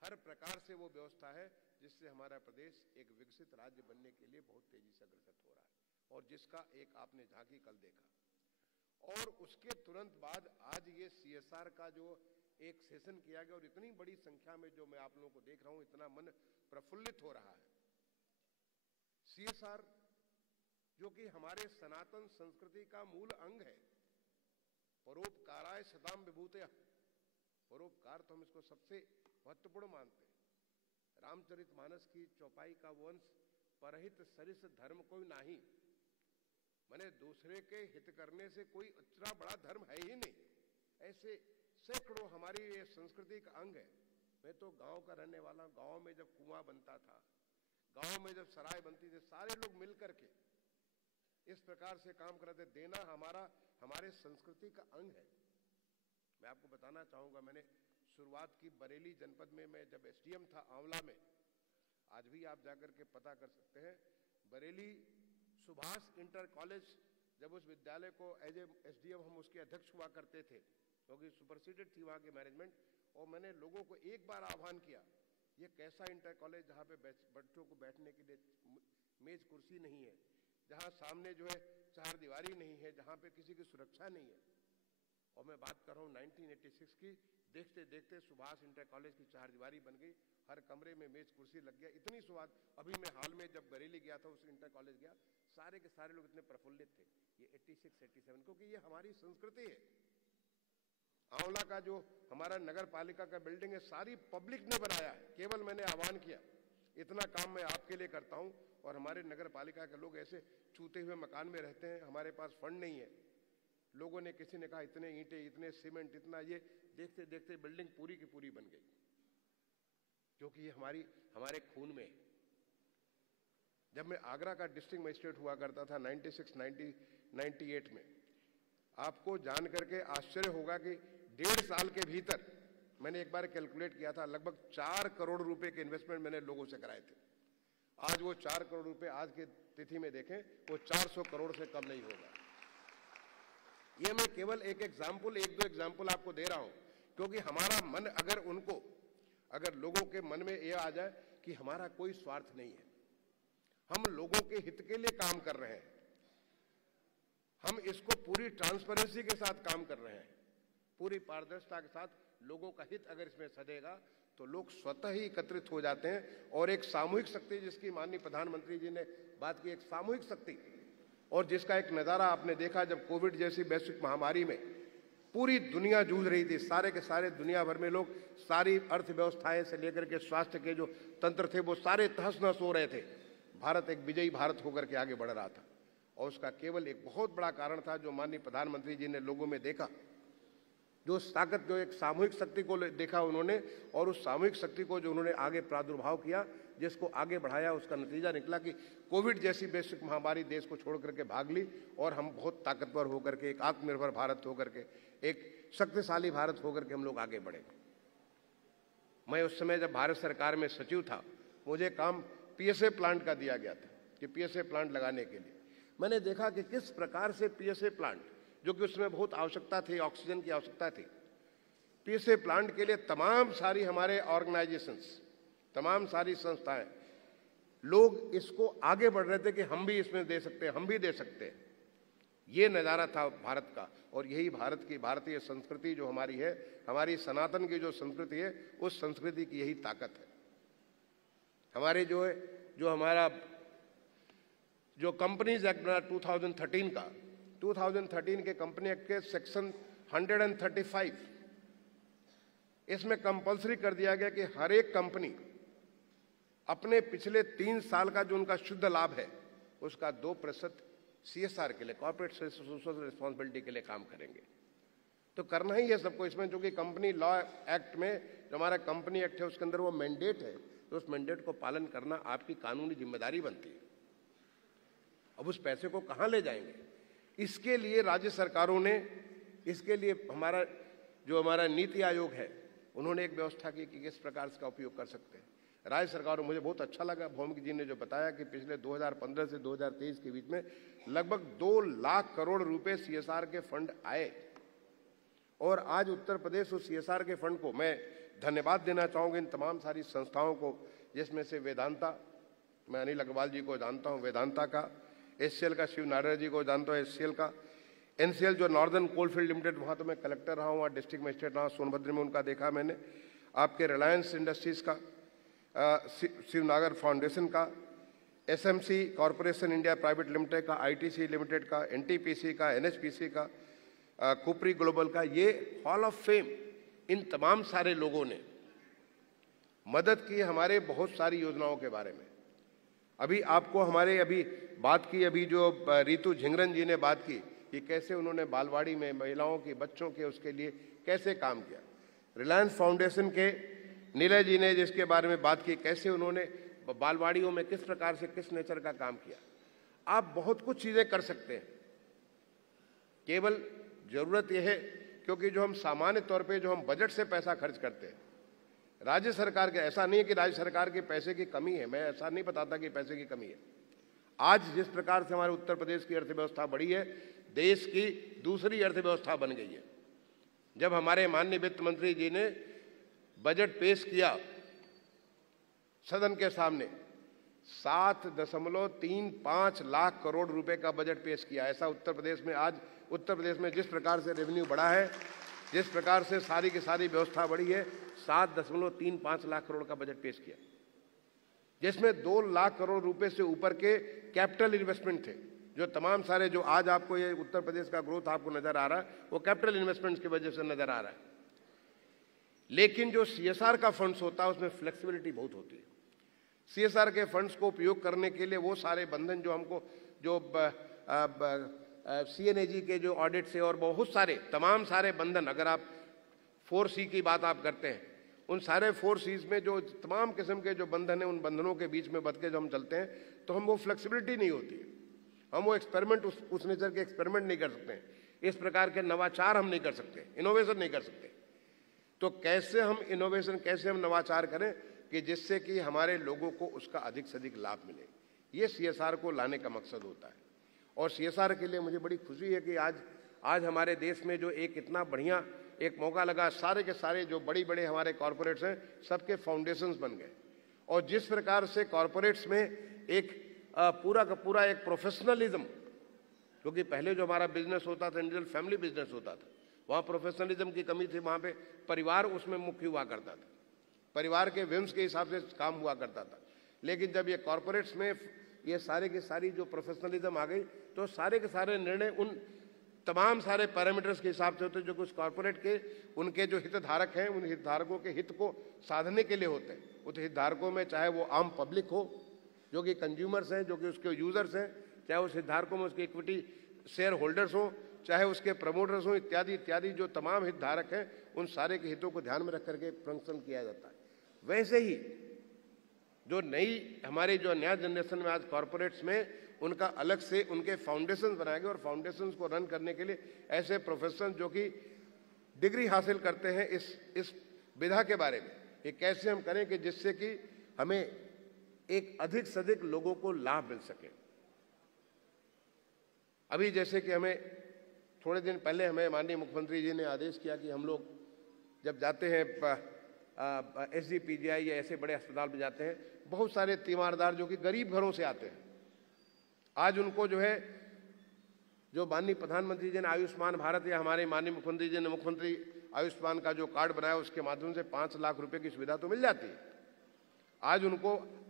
हर प्रकार से वो व्यवस्था है जिससे हमारा प्रदेश एक विकसित राज्य बनने के लिए बहुत तेजी से अग्रसर हो रहा है और जिसका एक आपने झांकी कल देखा। और उसके तुरंत बाद आज ये CSR का जो एक सेशन किया गया और इतनी बड़ी संख्या में जो मैं आप लोगों को देख रहा हूं, इतना मन प्रफुल्लित हो रहा है। CSR जो कि हमारे सनातन संस्कृति का मूल अंग है, परोपकाराय सदाम विभूतयः, परोपकार तो हम इसको सबसे महत्वपूर्ण मानते हैं। रामचरितमानस की चौपाई का वंश परहित सरिस धर्म कोई नाही, माने दूसरे के हित करने से कोई इतना बड़ा धर्म है ही नहीं। ऐसे सैकड़ों हमारी ये संस्कृति का अंग है। मैं तो गांव का रहने वाला, गांव में जब कुआं बनता था, गांव में जब सराय बनती थी, सारे लोग मिलकर के इस प्रकार से काम करते। देना हमारे संस्कृति का अंग है। मैं आपको बताना चाहूंगा, मैंने शुरुआत की बरेली जनपद में, मैं जब SDM था आंवला में, आज भी आप जाकर के पता कर सकते हैं, बरेली सुभाष इंटर कॉलेज, जब उस विद्यालय को एज ए SDM हम उसके अध्यक्ष हुआ करते थे क्योंकि सुपरसीडेड थी वहाँ की मैनेजमेंट। और मैंने लोगों को एक बार आह्वान किया, ये कैसा इंटर कॉलेज जहाँ पे बच्चों को बैठने के लिए मेज कुर्सी नहीं है, जहाँ सामने जो है चार दीवारी नहीं है, जहाँ पे किसी की सुरक्षा नहीं है। और मैं बात कर रहा हूँ 1986 की। देखते देखते सुभाष इंटर कॉलेज की चार दीवारी बन गई, हर कमरे में मेज कुर्सी लग गया। इतनी स्वाद। अभी मैं हाल में जब बरेली गया था, उस इंटर कॉलेज गया, सारे के सारे लोग इतने प्रफुल्लित थे। ये 86-87 क्योंकि ये हमारी संस्कृति है। आंवला का जो हमारा नगर पालिका का बिल्डिंग है, सारी पब्लिक ने बनाया है, केवल मैंने आह्वान किया। इतना काम मैं आपके लिए करता हूँ। और हमारे नगर पालिका के लोग ऐसे छूते हुए मकान में रहते हैं, हमारे पास फंड नहीं है। लोगों ने, किसी ने कहा इतने ईंटें, इतने सीमेंट, इतना, ये देखते देखते बिल्डिंग पूरी की पूरी बन गई, क्योंकि ये हमारे खून में है। जब मैं आगरा का डिस्ट्रिक्ट मजिस्ट्रेट हुआ करता था 96-98 में, आपको जान करके आश्चर्य होगा कि 1.5 साल के भीतर मैंने एक बार कैलकुलेट किया था, लगभग 4 करोड़ रुपए के इन्वेस्टमेंट मैंने लोगों से कराए थे। आज वो 4 करोड़ रुपए आज की तिथि में देखें, वो 400 करोड़ से कम नहीं होगा। ये मैं केवल एक दो एग्जाम्पल आपको दे रहा हूं, क्योंकि हमारा मन अगर लोगों के मन में ये आ जाए कि हमारा कोई स्वार्थ नहीं है, हम लोगों के हित के लिए काम कर रहे हैं, हम इसको पूरी ट्रांसपेरेंसी के साथ काम कर रहे हैं, पूरी पारदर्शिता के साथ, लोगों का हित अगर इसमें सधेगा तो लोग स्वतः ही एकत्रित हो जाते हैं। और एक सामूहिक शक्ति, जिसकी माननीय प्रधानमंत्री जी ने बात की, एक सामूहिक शक्ति, और जिसका एक नजारा आपने देखा जब कोविड जैसी वैश्विक महामारी में पूरी दुनिया जूझ रही थी, सारे के सारे दुनिया भर में लोग, सारी अर्थव्यवस्थाएं से लेकर के स्वास्थ्य के जो तंत्र थे वो सारे तहस नहस हो रहे थे। भारत एक विजयी भारत होकर के आगे बढ़ रहा था, और उसका केवल एक बहुत बड़ा कारण था जो माननीय प्रधानमंत्री जी ने लोगों में देखा, जो ताकत, जो एक सामूहिक शक्ति को देखा उन्होंने, और उस सामूहिक शक्ति को जो उन्होंने आगे प्रादुर्भाव किया, जिसको आगे बढ़ाया, उसका नतीजा निकला कि कोविड जैसी वैश्विक महामारी देश को छोड़ करके भाग ली, और हम बहुत ताकतवर होकर के, एक आत्मनिर्भर भारत होकर के, एक शक्तिशाली भारत होकर के हम लोग आगे बढ़े। मैं उस समय जब भारत सरकार में सचिव था, मुझे काम पीएसए प्लांट का दिया गया था कि पीएसए प्लांट लगाने के लिए मैंने देखा कि किस प्रकार से पीएसए प्लांट, जो कि उसमें बहुत आवश्यकता थी, ऑक्सीजन की आवश्यकता थी, पीएसए प्लांट के लिए तमाम सारी हमारे ऑर्गेनाइजेशंस, तमाम सारी संस्थाएं, लोग इसको आगे बढ़ रहे थे कि हम भी इसमें दे सकते हैं, हम भी दे सकते हैं। ये नज़ारा था भारत का, और यही भारत की भारतीय संस्कृति जो हमारी है, हमारी सनातन की जो संस्कृति है, उस संस्कृति की यही ताकत है। हमारे जो हमारा जो कंपनीज एक्ट बना 2013 के कंपनी एक्ट के सेक्शन 135, इसमें कंपलसरी कर दिया गया कि हर एक कंपनी अपने पिछले 3 साल का जो उनका शुद्ध लाभ है उसका 2% CSR के लिए, कॉर्पोरेट सोशल रिस्पॉन्सिबिलिटी के लिए काम करेंगे। तो करना ही है सबको इसमें, जो कि कंपनी लॉ एक्ट में जो हमारा कंपनी एक्ट है उसके अंदर वो मैंडेट है, तो उस मैंडेट को पालन करना आपकी कानूनी जिम्मेदारी बनती है। अब उस पैसे को कहाँ ले जाएंगे, इसके लिए राज्य सरकारों ने, इसके लिए हमारा नीति आयोग है, उन्होंने एक व्यवस्था की कि किस प्रकार इसका उपयोग कर सकते हैं। राज्य सरकारों, मुझे बहुत अच्छा लगा भौमिक जी ने जो बताया कि पिछले 2015 से 2023 के बीच में लगभग 2 लाख करोड़ रुपए CSR के फंड आए, और आज उत्तर प्रदेश उस CSR के फंड को, मैं धन्यवाद देना चाहूँगा इन तमाम सारी संस्थाओं को, जिसमें से वेदांता, मैं अनिल अग्रवाल जी को जानता हूँ वेदांता का, HCL का शिव नारायण जी को जानता हूँ HCL का, NCL जो नॉर्दर्न कोलफील्ड लिमिटेड, वहाँ तो मैं कलेक्टर रहा हूँ, वहाँ डिस्ट्रिक्ट मजिस्ट्रेट रहा, सोनभद्र में उनका देखा मैंने, आपके रिलायंस इंडस्ट्रीज़ का, शिवनागर फाउंडेशन का, SMC corporation India private limited का, ITC लिमिटेड का, NTPC का, NHPC का, कुपरी ग्लोबल का, ये हॉल ऑफ फेम, इन तमाम सारे लोगों ने मदद की हमारे बहुत सारी योजनाओं के बारे में। अभी आपको हमारे बात की, अभी जो रितु झिंगरन जी ने बात की कि कैसे उन्होंने बालवाड़ी में महिलाओं के, बच्चों के, उसके लिए कैसे काम किया। रिलायंस फाउंडेशन के नीलय जी ने जिसके बारे में बात की, कैसे उन्होंने बालवाड़ियों में किस प्रकार से, किस नेचर का काम किया। आप बहुत कुछ चीज़ें कर सकते हैं, केवल ज़रूरत यह है, क्योंकि जो हम सामान्य तौर पे जो हम बजट से पैसा खर्च करते हैं, राज्य सरकार के, ऐसा नहीं है कि राज्य सरकार के पैसे की कमी है, मैं ऐसा नहीं बताता कि पैसे की कमी है। आज जिस प्रकार से हमारे उत्तर प्रदेश की अर्थव्यवस्था बढ़ी है, देश की दूसरी अर्थव्यवस्था बन गई है। जब हमारे माननीय वित्त मंत्री जी ने बजट पेश किया सदन के सामने, 7.35 लाख करोड़ रुपए का बजट पेश किया। ऐसा उत्तर प्रदेश में, आज उत्तर प्रदेश में जिस प्रकार से रेवेन्यू बढ़ा है, जिस प्रकार से सारी की सारी व्यवस्था बढ़ी है, 7.35 लाख करोड़ का बजट पेश किया, जिसमें 2 लाख करोड़ रुपए से ऊपर के कैपिटल इन्वेस्टमेंट थे। जो तमाम सारे, जो आज आपको ये उत्तर प्रदेश का ग्रोथ आपको नजर आ रहा है, वो कैपिटल इन्वेस्टमेंट्स की वजह से नजर आ रहा है। लेकिन जो CSR का फंड्स होता है उसमें फ्लेक्सिबिलिटी बहुत होती है। CSR के फंड्स को उपयोग करने के लिए वो सारे बंधन जो हमको, जो CNAG के जो ऑडिट से, और बहुत सारे तमाम सारे बंधन, अगर आप 4C की बात आप करते हैं, उन सारे 4Cs में जो तमाम किस्म के जो बंधन हैं, उन बंधनों के बीच में बच के जो हम चलते हैं, तो हम वो फ्लेक्सिबिलिटी नहीं होती है, हम वो एक्सपेरिमेंट, उस नेचर के एक्सपेरिमेंट नहीं कर सकते हैं, इस प्रकार के नवाचार हम नहीं कर सकते, इनोवेशन नहीं कर सकते। तो कैसे हम इनोवेशन, कैसे हम नवाचार करें कि जिससे कि हमारे लोगों को उसका अधिक से अधिक लाभ मिले, ये CSR को लाने का मकसद होता है। और CSR के लिए मुझे बड़ी खुशी है कि आज हमारे देश में जो एक इतना बढ़िया एक मौका लगा, सारे के सारे जो बड़ी बड़े हमारे कॉरपोरेट्स हैं, सबके फाउंडेशंस बन गए, और जिस प्रकार से कॉरपोरेट्स में एक पूरा का पूरा एक प्रोफेशनलिज्म, क्योंकि पहले जो हमारा बिजनेस होता था, इंडिविजुअल फैमिली बिजनेस होता था, वहाँ प्रोफेशनलिज्म की कमी थी, वहाँ पे परिवार उसमें मुख्य हुआ करता था, परिवार के विम्स के हिसाब से काम हुआ करता था। लेकिन जब ये कॉरपोरेट्स में ये सारे की सारी जो प्रोफेशनलिज्म आ गई, तो सारे के सारे निर्णय उन तमाम सारे पैरामीटर्स के हिसाब से होते हैं जो कुछ कॉरपोरेट के, उनके जो हितधारक हैं, उन हितधारकों के हित को साधने के लिए होते हैं। उस हितधारकों में चाहे वो आम पब्लिक हो, जो कि कंज्यूमर्स हैं, जो कि उसके यूजर्स हैं, चाहे उस हितधारकों में उसके इक्विटी शेयर होल्डर्स हों, चाहे उसके प्रमोटर्स हों, इत्यादि इत्यादि, जो तमाम हितधारक हैं, उन सारे के हितों को ध्यान में रख करके फंक्शन किया जाता है। वैसे ही जो नई हमारी जो नया जनरेशन में आज कॉरपोरेट्स में, उनका अलग से उनके फाउंडेशन बनाए गए, और फाउंडेशंस को रन करने के लिए ऐसे प्रोफेशनल जो कि डिग्री हासिल करते हैं इस विधा के बारे में, कि कैसे हम करें कि जिससे कि हमें एक अधिक से अधिक लोगों को लाभ मिल सके। अभी जैसे कि हमें थोड़े दिन पहले हमें माननीय मुख्यमंत्री जी ने आदेश किया कि हम लोग जब जाते हैं SGPGI या ऐसे बड़े अस्पताल में जाते हैं, बहुत सारे तीमारदार जो कि गरीब घरों से आते हैं, आज उनको जो है जो माननीय प्रधानमंत्री जी ने आयुष्मान भारत या हमारे माननीय मुख्यमंत्री जी ने मुख्यमंत्री आयुष्मान का जो कार्ड बनाया उसके माध्यम से 5 लाख रुपए की सुविधा तो मिल जाती है।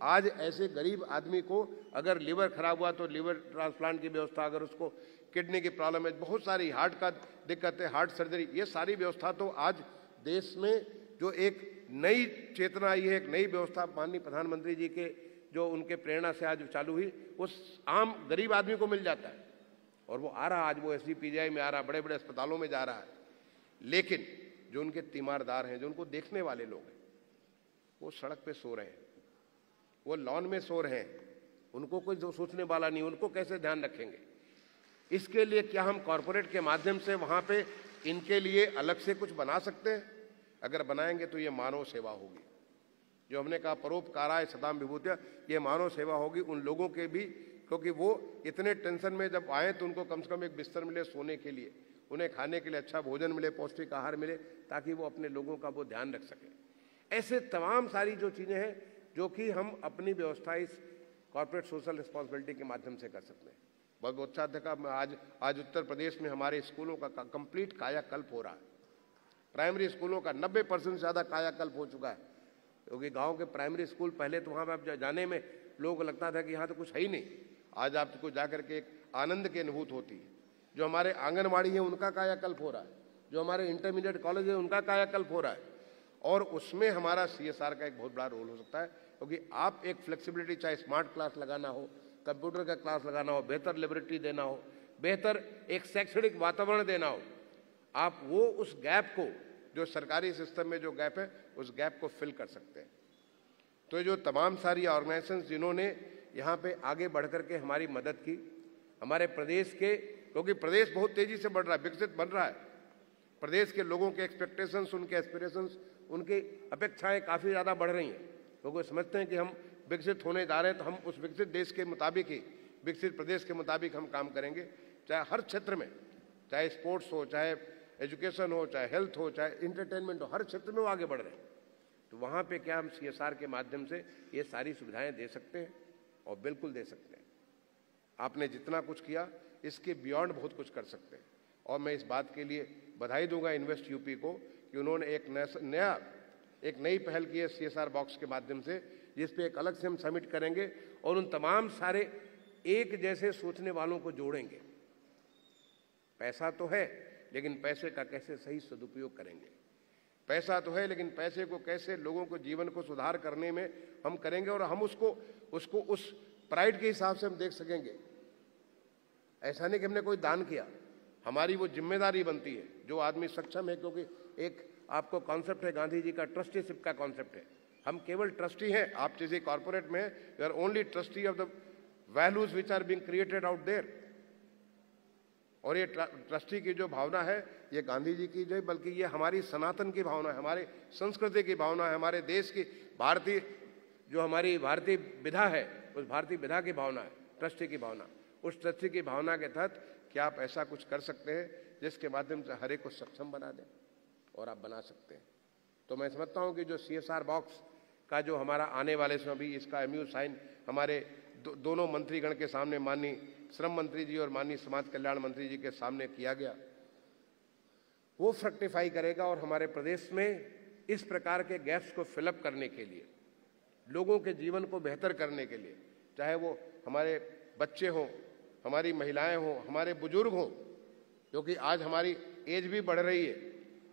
आज ऐसे गरीब आदमी को अगर लीवर खराब हुआ तो लीवर ट्रांसप्लांट की व्यवस्था, अगर उसको किडनी की प्रॉब्लम है, बहुत सारी हार्ट का दिक्कत है, हार्ट सर्जरी, ये सारी व्यवस्था तो आज देश में जो एक नई चेतना आई है, एक नई व्यवस्था माननीय प्रधानमंत्री जी के जो उनके प्रेरणा से आज चालू हुई, वो आम गरीब आदमी को मिल जाता है और वो आ रहा, आज वो SGPGI में आ रहा, बड़े बड़े अस्पतालों में जा रहा है। लेकिन जो उनके तीमारदार हैं, जो उनको देखने वाले लोग हैं, वो सड़क पे सो रहे हैं, वो लॉन में सो रहे हैं, उनको कोई जो सोचने वाला नहीं, उनको कैसे ध्यान रखेंगे? इसके लिए क्या हम कॉरपोरेट के माध्यम से वहां पे इनके लिए अलग से कुछ बना सकते हैं? अगर बनाएंगे तो ये मानव सेवा होगी। जो हमने कहा परोपकाराय सदाम विभूत्या, ये मानव सेवा होगी उन लोगों के भी, क्योंकि वो इतने टेंशन में जब आए तो उनको कम से कम एक बिस्तर मिले सोने के लिए, उन्हें खाने के लिए अच्छा भोजन मिले, पौष्टिक आहार मिले, ताकि वो अपने लोगों का वो ध्यान रख सकें। ऐसे तमाम सारी जो चीज़ें हैं जो कि हम अपनी व्यवस्था इस कॉर्पोरेट सोशल रिस्पॉन्सिबिलिटी के माध्यम से कर सकते हैं। बहुत अच्छा देखा, आज उत्तर प्रदेश में हमारे स्कूलों का कंप्लीट कायाकल्प हो रहा है। प्राइमरी स्कूलों का 90% से ज़्यादा कायाकल्प हो चुका है, क्योंकि गांव के प्राइमरी स्कूल पहले तो वहाँ पर जाने में लोगों को लगता था कि यहाँ तो कुछ है ही नहीं। आज आपको जाकर के एक आनंद की अनुभूति होती है। जो हमारे आंगनबाड़ी है उनका कायाकल्प हो रहा है, जो हमारे इंटरमीडिएट कॉलेज है उनका कायाकल्प हो रहा है, और उसमें हमारा CSR का एक बहुत बड़ा रोल हो सकता है। क्योंकि आप एक फ्लेक्सिबिलिटी, चाहे स्मार्ट क्लास लगाना हो, कंप्यूटर का क्लास लगाना हो, बेहतर लेबोरेटरी देना हो, बेहतर एक शैक्षणिक वातावरण देना हो, आप वो उस गैप को, जो सरकारी सिस्टम में जो गैप है, उस गैप को फिल कर सकते हैं। तो ये जो तमाम सारी ऑर्गेनाइजेशंस जिन्होंने यहाँ पे आगे बढ़ करके हमारी मदद की, हमारे प्रदेश के, क्योंकि प्रदेश बहुत तेजी से बढ़ रहा है, विकसित बन रहा है, प्रदेश के लोगों के एक्सपेक्टेशंस, उनके एस्पिरेशंस, उनकी अपेक्षाएं काफ़ी ज़्यादा बढ़ रही हैं। लोग समझते हैं कि हम विकसित होने जा रहे हैं, तो हम उस विकसित देश के मुताबिक ही, विकसित प्रदेश के मुताबिक हम काम करेंगे, चाहे हर क्षेत्र में, चाहे स्पोर्ट्स हो, चाहे एजुकेशन हो, चाहे हेल्थ हो, चाहे इंटरटेनमेंट हो, हर क्षेत्र में वो आगे बढ़ रहे हैं। तो वहाँ पे क्या हम CSR के माध्यम से ये सारी सुविधाएं दे सकते हैं? और बिल्कुल दे सकते हैं। आपने जितना कुछ किया, इसके बियॉन्ड बहुत कुछ कर सकते हैं। और मैं इस बात के लिए बधाई दूंगा इन्वेस्ट यूपी को कि उन्होंने एक नई पहल की है CSR बॉक्स के माध्यम से, जिस पे एक अलग से हम समिट करेंगे और उन तमाम सारे एक जैसे सोचने वालों को जोड़ेंगे। पैसा तो है, लेकिन पैसे का कैसे सही सदुपयोग करेंगे? पैसा तो है, लेकिन पैसे को कैसे लोगों को जीवन को सुधार करने में हम करेंगे, और हम उसको उस प्राइड के हिसाब से हम देख सकेंगे। ऐसा नहीं कि हमने कोई दान किया, हमारी वो जिम्मेदारी बनती है। जो आदमी सक्षम है, क्योंकि एक आपको कॉन्सेप्ट है गांधी जी का, ट्रस्टीशिप का कॉन्सेप्ट है। हम केवल ट्रस्टी हैं। आप जैसे कॉर्पोरेट में you are only trustee of the values which are being created out there. और ये ट्रस्टी की जो भावना है, ये गांधी जी की जो, बल्कि ये हमारी सनातन की भावना है, हमारी संस्कृति की भावना है, हमारे देश की हमारी भारतीय विधा है, उस भारतीय विधा की भावना है, ट्रस्टी की भावना। उस ट्रस्टी की भावना के तहत क्या आप ऐसा कुछ कर सकते हैं जिसके माध्यम से हर एक को सक्षम बना दें? और आप बना सकते हैं। तो मैं समझता हूं कि जो CSR बॉक्स का जो हमारा आने वाले समय भी इसका MU साइन हमारे दोनों मंत्रीगण के सामने, माननीय श्रम मंत्री जी और माननीय समाज कल्याण मंत्री जी के सामने किया गया, वो फ्रक्टिफाई करेगा। और हमारे प्रदेश में इस प्रकार के गैप्स को फिलअप करने के लिए, लोगों के जीवन को बेहतर करने के लिए, चाहे वो हमारे बच्चे हों, हमारी महिलाएं हों, हमारे बुजुर्ग हों, क्योंकि आज हमारी एज भी बढ़ रही है,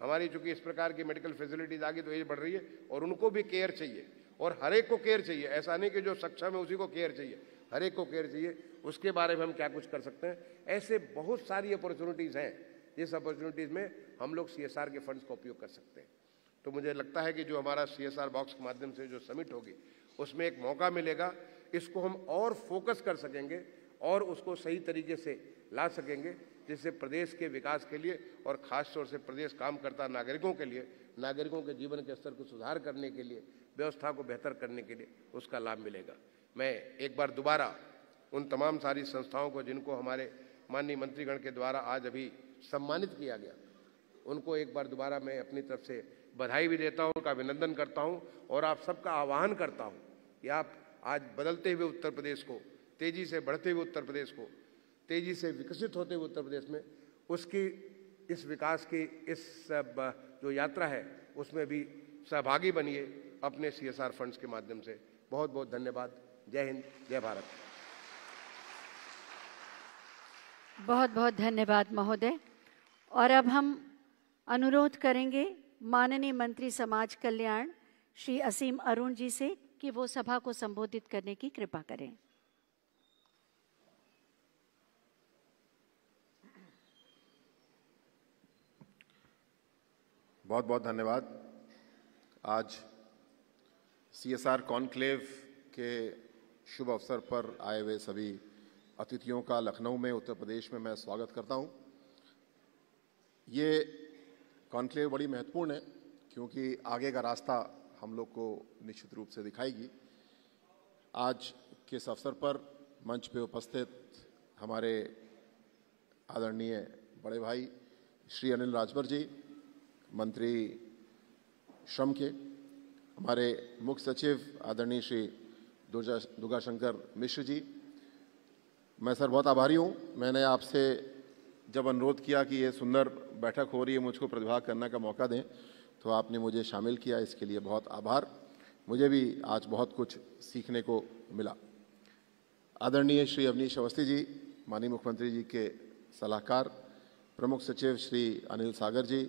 हमारी चूंकि इस प्रकार की मेडिकल फैसिलिटीज आ गई तो एज बढ़ रही है, और उनको भी केयर चाहिए, और हर एक को केयर चाहिए। ऐसा नहीं कि जो सक्षम है उसी को केयर चाहिए, हर एक को केयर चाहिए। उसके बारे में हम क्या कुछ कर सकते हैं? ऐसे बहुत सारी अपॉर्चुनिटीज़ हैं, जिस अपॉर्चुनिटीज़ में हम लोग CSR के फंड्स का उपयोग कर सकते हैं। तो मुझे लगता है कि जो हमारा CSR बॉक्स के माध्यम से जो समिट होगी, उसमें एक मौका मिलेगा, इसको हम और फोकस कर सकेंगे और उसको सही तरीके से ला सकेंगे जिससे प्रदेश के विकास के लिए और खास तौर से प्रदेश काम करता नागरिकों के लिए, नागरिकों के जीवन के स्तर को सुधार करने के लिए, व्यवस्था को बेहतर करने के लिए उसका लाभ मिलेगा। मैं एक बार दोबारा उन तमाम सारी संस्थाओं को जिनको हमारे माननीय मंत्रीगण के द्वारा आज अभी सम्मानित किया गया, उनको एक बार दोबारा मैं अपनी तरफ से बधाई भी देता हूं, उनका अभिनंदन करता हूं और आप सबका आह्वान करता हूं कि आप आज बदलते हुए उत्तर प्रदेश को, तेजी से बढ़ते हुए उत्तर प्रदेश को, तेजी से विकसित होते हुए उत्तर प्रदेश में उसकी इस विकास की इस जो यात्रा है उसमें भी सहभागी बनिए अपने CSR फंड्स के माध्यम से। बहुत बहुत धन्यवाद। जय हिंद, जय भारत। बहुत बहुत धन्यवाद महोदय। और अब हम अनुरोध करेंगे माननीय मंत्री समाज कल्याण श्री असीम अरुण जी से कि वो सभा को संबोधित करने की कृपा करें। बहुत बहुत धन्यवाद। आज CSR कॉन्क्लेव के शुभ अवसर पर आए हुए सभी अतिथियों का लखनऊ में उत्तर प्रदेश में मैं स्वागत करता हूं। ये कॉन्क्लेव बड़ी महत्वपूर्ण है क्योंकि आगे का रास्ता हम लोग को निश्चित रूप से दिखाएगी। आज के इस अवसर पर मंच पे उपस्थित हमारे आदरणीय बड़े भाई श्री अनिल राजभर जी, मंत्री श्रम के, हमारे मुख्य सचिव आदरणीय श्री दुर्गाशंकर मिश्र जी, मैं सर बहुत आभारी हूँ। मैंने आपसे जब अनुरोध किया कि ये सुंदर बैठक हो रही है, मुझको प्रतिभाग करने का मौका दें, तो आपने मुझे शामिल किया, इसके लिए बहुत आभार। मुझे भी आज बहुत कुछ सीखने को मिला। आदरणीय श्री अवनीश अवस्थी जी, माननीय मुख्यमंत्री जी के सलाहकार, प्रमुख सचिव श्री अनिल सागर जी,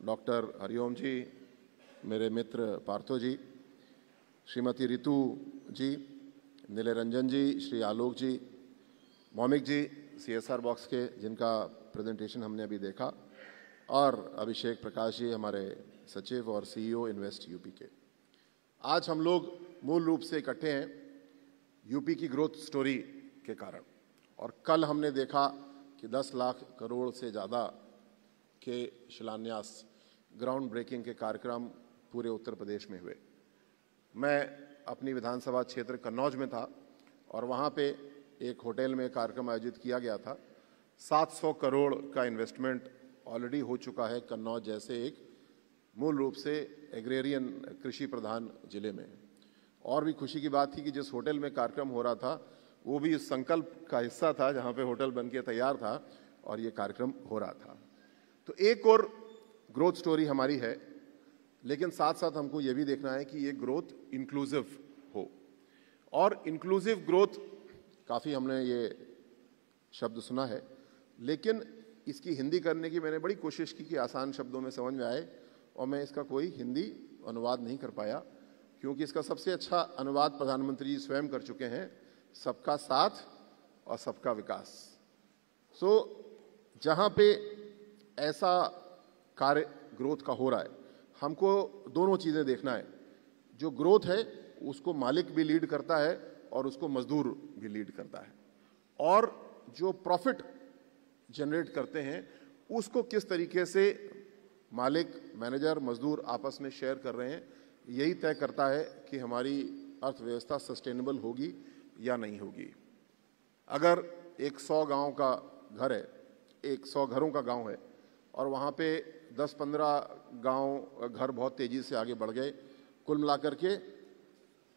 डॉक्टर हरिओम जी, मेरे मित्र पार्थो जी, श्रीमती रितु जी, नीले रंजन जी, श्री आलोक जी, मौमिक जी CSR बॉक्स के जिनका प्रेजेंटेशन हमने अभी देखा, और अभिषेक प्रकाश जी हमारे सचिव और CEO इन्वेस्ट यूपी के। आज हम लोग मूल रूप से इकट्ठे हैं यूपी की ग्रोथ स्टोरी के कारण, और कल हमने देखा कि 10 लाख करोड़ से ज़्यादा के शिलान्यास, ग्राउंड ब्रेकिंग के कार्यक्रम पूरे उत्तर प्रदेश में हुए। मैं अपनी विधानसभा क्षेत्र कन्नौज में था और वहाँ पे एक होटल में कार्यक्रम आयोजित किया गया था। 700 करोड़ का इन्वेस्टमेंट ऑलरेडी हो चुका है कन्नौज जैसे एक मूल रूप से एग्रेरियन कृषि प्रधान जिले में। और भी खुशी की बात थी कि जिस होटल में कार्यक्रम हो रहा था वो भी इस संकल्प का हिस्सा था जहाँ पे होटल बन के तैयार था और ये कार्यक्रम हो रहा था। तो एक और ग्रोथ स्टोरी हमारी है, लेकिन साथ साथ हमको ये भी देखना है कि ये ग्रोथ इंक्लूसिव हो। और इंक्लूसिव ग्रोथ काफ़ी हमने ये शब्द सुना है, लेकिन इसकी हिंदी करने की मैंने बड़ी कोशिश की कि आसान शब्दों में समझ में आए, और मैं इसका कोई हिंदी अनुवाद नहीं कर पाया क्योंकि इसका सबसे अच्छा अनुवाद प्रधानमंत्री जी स्वयं कर चुके हैं, सबका साथ और सबका विकास। सो जहाँ पे ऐसा कार्य ग्रोथ का हो रहा है, हमको दोनों चीज़ें देखना है। जो ग्रोथ है उसको मालिक भी लीड करता है और उसको मजदूर भी लीड करता है, और जो प्रॉफिट जनरेट करते हैं उसको किस तरीके से मालिक, मैनेजर, मजदूर आपस में शेयर कर रहे हैं, यही तय करता है कि हमारी अर्थव्यवस्था सस्टेनेबल होगी या नहीं होगी। अगर एक 100 गांव का घर है, एक 100 घरों का गांव है और वहाँ पे 10-15 गांव घर बहुत तेज़ी से आगे बढ़ गए, कुल मिलाकर के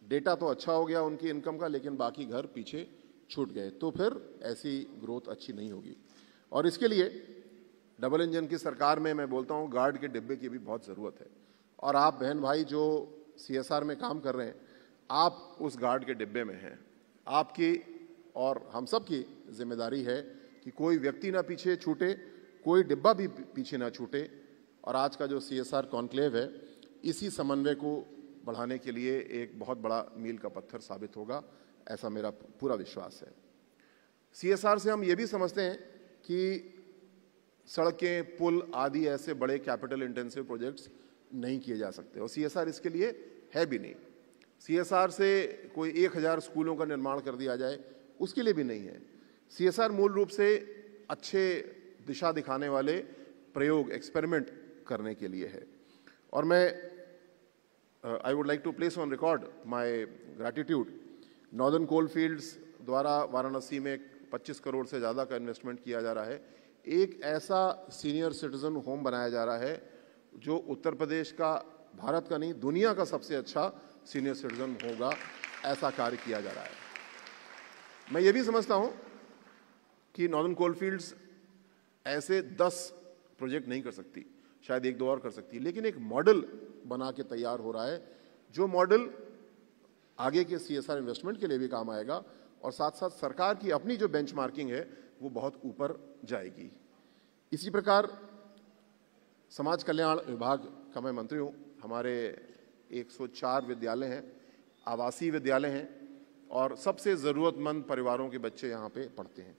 डेटा तो अच्छा हो गया उनकी इनकम का, लेकिन बाकी घर पीछे छूट गए, तो फिर ऐसी ग्रोथ अच्छी नहीं होगी। और इसके लिए डबल इंजन की सरकार में मैं बोलता हूँ गार्ड के डिब्बे की भी बहुत ज़रूरत है। और आप बहन भाई जो CSR में काम कर रहे हैं, आप उस गार्ड के डिब्बे में हैं। आपकी और हम सब की जिम्मेदारी है कि कोई व्यक्ति ना पीछे छूटे, कोई डिब्बा भी पीछे ना छूटे। और आज का जो CSR कॉन्क्लेव है, इसी समन्वय को बढ़ाने के लिए एक बहुत बड़ा मील का पत्थर साबित होगा, ऐसा मेरा पूरा विश्वास है। CSR से हम ये भी समझते हैं कि सड़कें, पुल आदि ऐसे बड़े कैपिटल इंटेंसिव प्रोजेक्ट्स नहीं किए जा सकते, और CSR इसके लिए है भी नहीं। CSR से कोई 1000 स्कूलों का निर्माण कर दिया जाए, उसके लिए भी नहीं है। CSR मूल रूप से अच्छे दिशा दिखाने वाले प्रयोग, एक्सपेरिमेंट करने के लिए है। और मैं I would like to place on record my gratitude. Northern coalfields द्वारा वाराणसी में 25 करोड़ से ज़्यादा का इन्वेस्टमेंट किया जा रहा है। एक ऐसा सीनियर सिटीजन होम बनाया जा रहा है जो उत्तर प्रदेश का, भारत का नहीं, दुनिया का सबसे अच्छा सीनियर सिटीजन होगा, ऐसा कार्य किया जा रहा है। मैं ये भी समझता हूँ कि नॉर्दर्न कोलफील्ड्स ऐसे 10 प्रोजेक्ट नहीं कर सकती, शायद 1-2 और कर सकती है, लेकिन एक मॉडल बना के तैयार हो रहा है, जो मॉडल आगे के CSR इन्वेस्टमेंट के लिए भी काम आएगा और साथ साथ सरकार की अपनी जो बेंचमार्किंग है वो बहुत ऊपर जाएगी। इसी प्रकार समाज कल्याण विभाग का मैं मंत्री हूँ। हमारे 104 विद्यालय हैं, आवासीय विद्यालय हैं और सबसे ज़रूरतमंद परिवारों के बच्चे यहाँ पे पढ़ते हैं।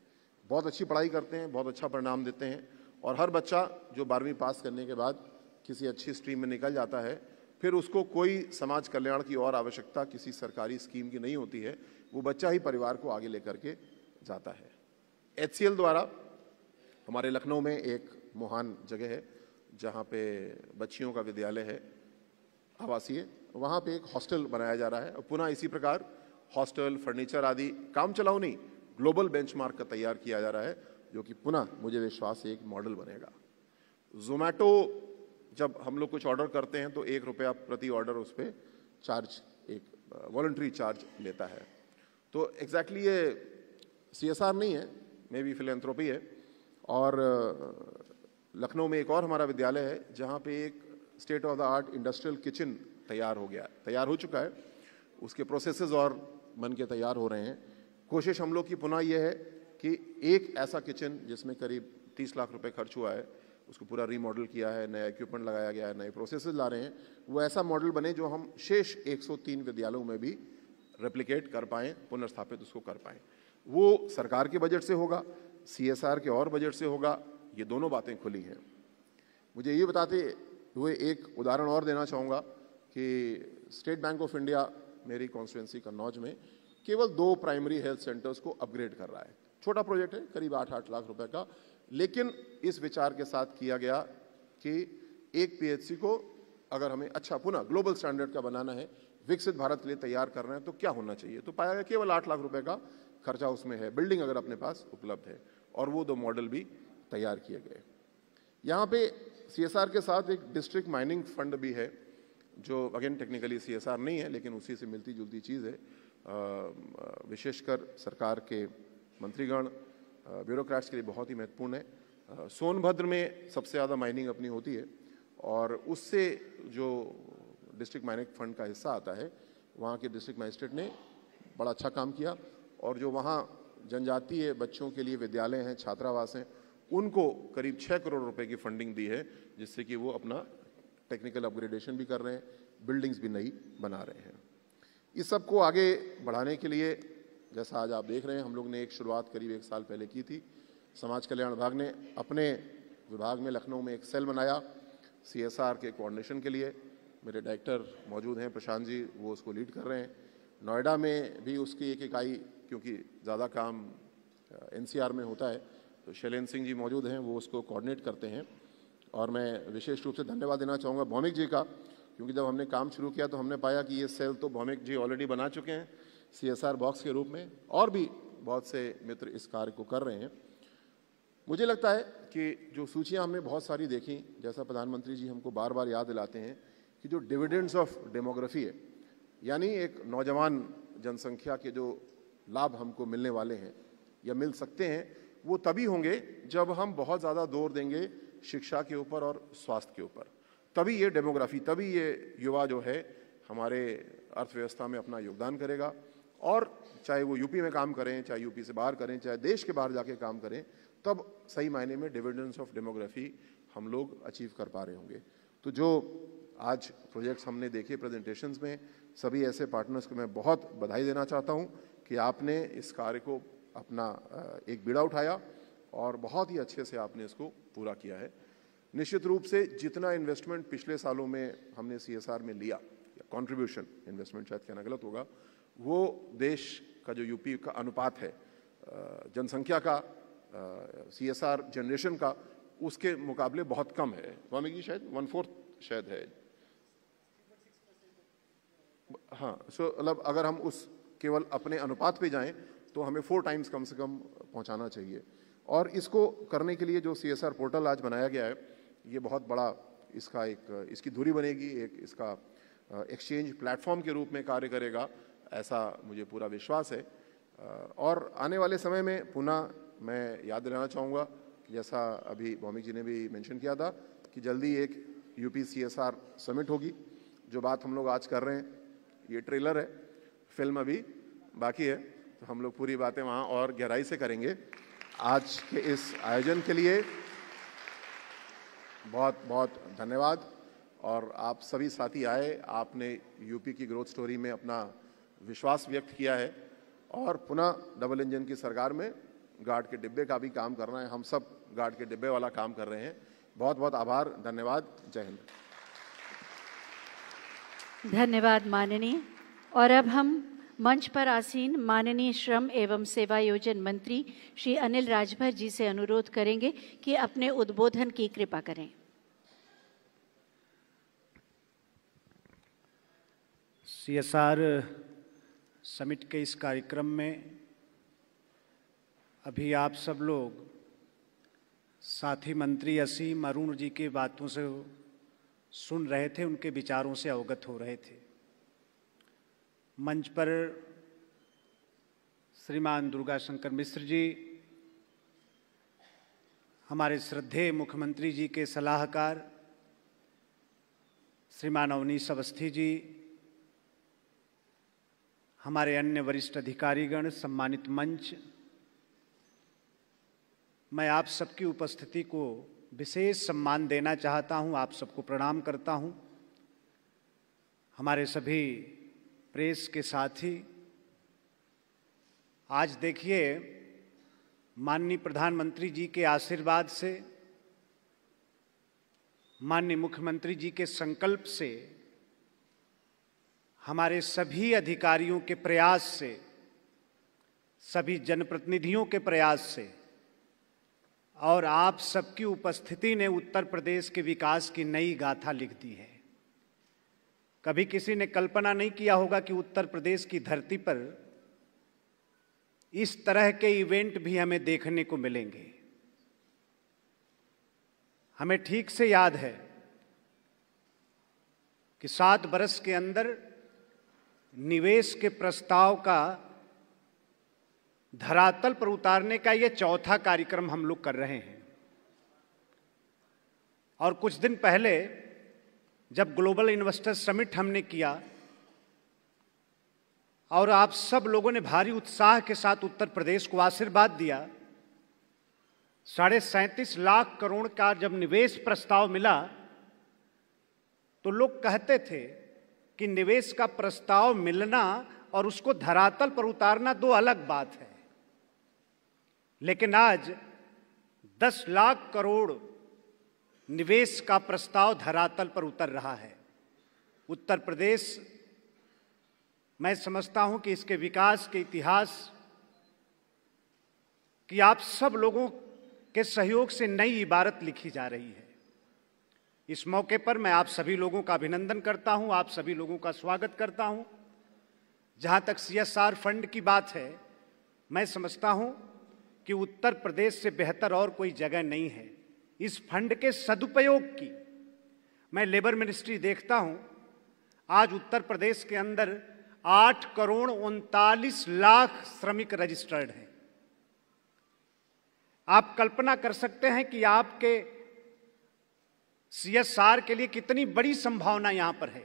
बहुत अच्छी पढ़ाई करते हैं, बहुत अच्छा परिणाम देते हैं और हर बच्चा जो 12वीं पास करने के बाद किसी अच्छी स्ट्रीम में निकल जाता है, फिर उसको कोई समाज कल्याण की और आवश्यकता किसी सरकारी स्कीम की नहीं होती है, वो बच्चा ही परिवार को आगे लेकर के जाता है। HCL द्वारा हमारे लखनऊ में एक महान जगह है जहाँ पे बच्चियों का विद्यालय है आवासीय, वहाँ पे एक हॉस्टल बनाया जा रहा है। और पुनः इसी प्रकार हॉस्टल, फर्नीचर आदि काम चलाओ नहीं, ग्लोबल बेंचमार्क का तैयार किया जा रहा है, जो कि पुनः मुझे विश्वास है एक मॉडल बनेगा। ज़ोमैटो जब हम लोग कुछ ऑर्डर करते हैं तो ₹1 प्रति ऑर्डर उस पर चार्ज, एक वॉलंटरी चार्ज लेता है। तो एग्जैक्टली ये CSR नहीं है, मे बी फिलेंथ्रोपी है। और लखनऊ में एक और हमारा विद्यालय है जहाँ पे एक state of the art industrial kitchen तैयार हो चुका है, उसके प्रोसेसेस और बन के तैयार हो रहे हैं। कोशिश हम लोग की पुनः ये है कि एक ऐसा किचन जिसमें करीब 30 लाख रुपए खर्च हुआ है, उसको पूरा रीमॉडल किया है, नया इक्विपमेंट लगाया गया है, नए प्रोसेसेस ला रहे हैं, वो ऐसा मॉडल बने जो हम शेष 103 विद्यालयों में भी रेप्लिकेट कर पाएँ, पुनर्स्थापित उसको कर पाएँ। वो सरकार के बजट से होगा, CSR के और बजट से होगा, ये दोनों बातें खुली हैं। मुझे ये बताते हुए एक उदाहरण और देना चाहूँगा कि स्टेट बैंक ऑफ इंडिया मेरी कॉन्स्टिट्यूंसी कन्नौज में केवल 2 प्राइमरी हेल्थ सेंटर्स को अपग्रेड कर रहा है। छोटा प्रोजेक्ट है, करीब 8-8 लाख रुपए का, लेकिन इस विचार के साथ किया गया कि एक PHC को अगर हमें अच्छा पुनः ग्लोबल स्टैंडर्ड का बनाना है, विकसित भारत के लिए तैयार करना है, तो क्या होना चाहिए। तो पाया गया केवल 8 लाख रुपए का खर्चा उसमें है, बिल्डिंग अगर अपने पास उपलब्ध है, और वो 2 मॉडल भी तैयार किए गए। यहाँ पे CSR के साथ एक डिस्ट्रिक्ट माइनिंग फंड भी है, जो अगेन टेक्निकली CSR नहीं है, लेकिन उसी से मिलती जुलती चीज़ है। विशेषकर सरकार के मंत्रीगण, ब्यूरोक्रेट्स के लिए बहुत ही महत्वपूर्ण है। सोनभद्र में सबसे ज़्यादा माइनिंग अपनी होती है और उससे जो डिस्ट्रिक्ट माइनिंग फंड का हिस्सा आता है, वहाँ के डिस्ट्रिक्ट मजिस्ट्रेट ने बड़ा अच्छा काम किया और जो वहाँ जनजातीय बच्चों के लिए विद्यालय हैं, छात्रावास हैं, उनको करीब 6 करोड़ रुपए की फंडिंग दी है, जिससे कि वो अपना टेक्निकल अपग्रेडेशन भी कर रहे हैं, बिल्डिंग्स भी नई बना रहे हैं। इस सब को आगे बढ़ाने के लिए जैसा आज आप देख रहे हैं, हम लोग ने एक शुरुआत करीब 1 साल पहले की थी। समाज कल्याण विभाग ने अपने विभाग में लखनऊ में एक सेल बनाया CSR के कोऑर्डिनेशन के लिए। मेरे डायरेक्टर मौजूद हैं प्रशांत जी, वो उसको लीड कर रहे हैं। नोएडा में भी उसकी एक इकाई, क्योंकि ज़्यादा काम NCR में होता है, तो शैलेंद्र सिंह जी मौजूद हैं, वो उसको कोऑर्डिनेट करते हैं। और मैं विशेष रूप से धन्यवाद देना चाहूँगा भौमिक जी का, क्योंकि जब हमने काम शुरू किया तो हमने पाया कि ये सेल तो भौमिक जी ऑलरेडी बना चुके हैं CSR बॉक्स के रूप में, और भी बहुत से मित्र इस कार्य को कर रहे हैं। मुझे लगता है कि जो सूचियाँ हमने बहुत सारी देखी, जैसा प्रधानमंत्री जी हमको बार बार याद दिलाते हैं कि जो डिविडेंड्स ऑफ डेमोग्राफी है, यानी एक नौजवान जनसंख्या के जो लाभ हमको मिलने वाले हैं या मिल सकते हैं, वो तभी होंगे जब हम बहुत ज़्यादा जोर देंगे शिक्षा के ऊपर और स्वास्थ्य के ऊपर। तभी ये डेमोग्राफी, तभी ये युवा जो है हमारे अर्थव्यवस्था में अपना योगदान करेगा। और चाहे वो यूपी में काम करें, चाहे यूपी से बाहर करें, चाहे देश के बाहर जाके काम करें, तब सही मायने में डिविडेंड्स ऑफ डेमोग्राफी हम लोग अचीव कर पा रहे होंगे। तो जो आज प्रोजेक्ट्स हमने देखे प्रेजेंटेशंस में, सभी ऐसे पार्टनर्स को मैं बहुत बधाई देना चाहता हूँ कि आपने इस कार्य को अपना एक बीड़ा उठाया और बहुत ही अच्छे से आपने इसको पूरा किया है। निश्चित रूप से जितना इन्वेस्टमेंट पिछले सालों में हमने CSR में लिया, या कॉन्ट्रीब्यूशन, इन्वेस्टमेंट शायद कहना गलत होगा, वो देश का जो यूपी का अनुपात है जनसंख्या का, CSR जनरेशन का उसके मुकाबले बहुत कम है। वामिक जी शायद 1/4 शायद है। हाँ, सो मतलब अगर हम उस केवल अपने अनुपात पे जाएं तो हमें 4 टाइम्स कम से कम पहुंचाना चाहिए। और इसको करने के लिए जो CSR पोर्टल आज बनाया गया है, ये बहुत बड़ा इसका इसकी धुरी बनेगी, एक इसका एक्सचेंज प्लेटफॉर्म के रूप में कार्य करेगा, ऐसा मुझे पूरा विश्वास है। और आने वाले समय में पुनः मैं याद दिलाना चाहूँगा कि जैसा अभी भौमिक जी ने भी मेंशन किया था कि जल्दी एक UP CSR समिट होगी। जो बात हम लोग आज कर रहे हैं ये ट्रेलर है, फिल्म अभी बाकी है, तो हम लोग पूरी बातें वहाँ और गहराई से करेंगे। आज के इस आयोजन के लिए बहुत बहुत धन्यवाद। और आप सभी साथी आए, आपने UP की ग्रोथ स्टोरी में अपना विश्वास व्यक्त किया है। और पुनः डबल इंजन की सरकार में गार्ड के डिब्बे का भी काम करना है, हम सब गार्ड के डिब्बे वाला काम कर रहे हैं। बहुत बहुत आभार, धन्यवाद, जय हिंद। धन्यवाद माननीय। और अब हम मंच पर आसीन माननीय श्रम एवं सेवायोजन मंत्री श्री अनिल राजभर जी से अनुरोध करेंगे कि अपने उद्बोधन की कृपा करें। CSR समिट के इस कार्यक्रम में अभी आप सब लोग साथी मंत्री असीम अरुण जी की बातों से सुन रहे थे, उनके विचारों से अवगत हो रहे थे। मंच पर श्रीमान दुर्गा शंकर मिश्र जी, हमारे श्रद्धेय मुख्यमंत्री जी के सलाहकार श्रीमान अवनीश अवस्थी जी, हमारे अन्य वरिष्ठ अधिकारीगण, सम्मानित मंच, मैं आप सबकी उपस्थिति को विशेष सम्मान देना चाहता हूं, आप सबको प्रणाम करता हूं। हमारे सभी प्रेस के साथी, आज देखिए माननीय प्रधानमंत्री जी के आशीर्वाद से, माननीय मुख्यमंत्री जी के संकल्प से, हमारे सभी अधिकारियों के प्रयास से, सभी जनप्रतिनिधियों के प्रयास से और आप सबकी उपस्थिति ने उत्तर प्रदेश के विकास की नई गाथा लिख दी है। कभी किसी ने कल्पना नहीं किया होगा कि उत्तर प्रदेश की धरती पर इस तरह के इवेंट भी हमें देखने को मिलेंगे। हमें ठीक से याद है कि 7 बरस के अंदर निवेश के प्रस्ताव का धरातल पर उतारने का यह चौथा कार्यक्रम हम लोग कर रहे हैं। और कुछ दिन पहले जब ग्लोबल इन्वेस्टर समिट हमने किया और आप सब लोगों ने भारी उत्साह के साथ उत्तर प्रदेश को आशीर्वाद दिया, 37.5 लाख करोड़ का जब निवेश प्रस्ताव मिला तो लोग कहते थे कि निवेश का प्रस्ताव मिलना और उसको धरातल पर उतारना दो अलग बात है। लेकिन आज 10 लाख करोड़ निवेश का प्रस्ताव धरातल पर उतर रहा है। उत्तर प्रदेश, मैं समझता हूं कि इसके विकास के इतिहास की आप सब लोगों के सहयोग से नई इबारत लिखी जा रही है। इस मौके पर मैं आप सभी लोगों का अभिनंदन करता हूं, आप सभी लोगों का स्वागत करता हूं। जहां तक CSR फंड की बात है, मैं समझता हूं कि उत्तर प्रदेश से बेहतर और कोई जगह नहीं है इस फंड के सदुपयोग की। मैं लेबर मिनिस्ट्री देखता हूं, आज उत्तर प्रदेश के अंदर 8 करोड़ 39 लाख श्रमिक रजिस्टर्ड हैं। आप कल्पना कर सकते हैं कि आपके CSR के लिए कितनी बड़ी संभावना यहां पर है।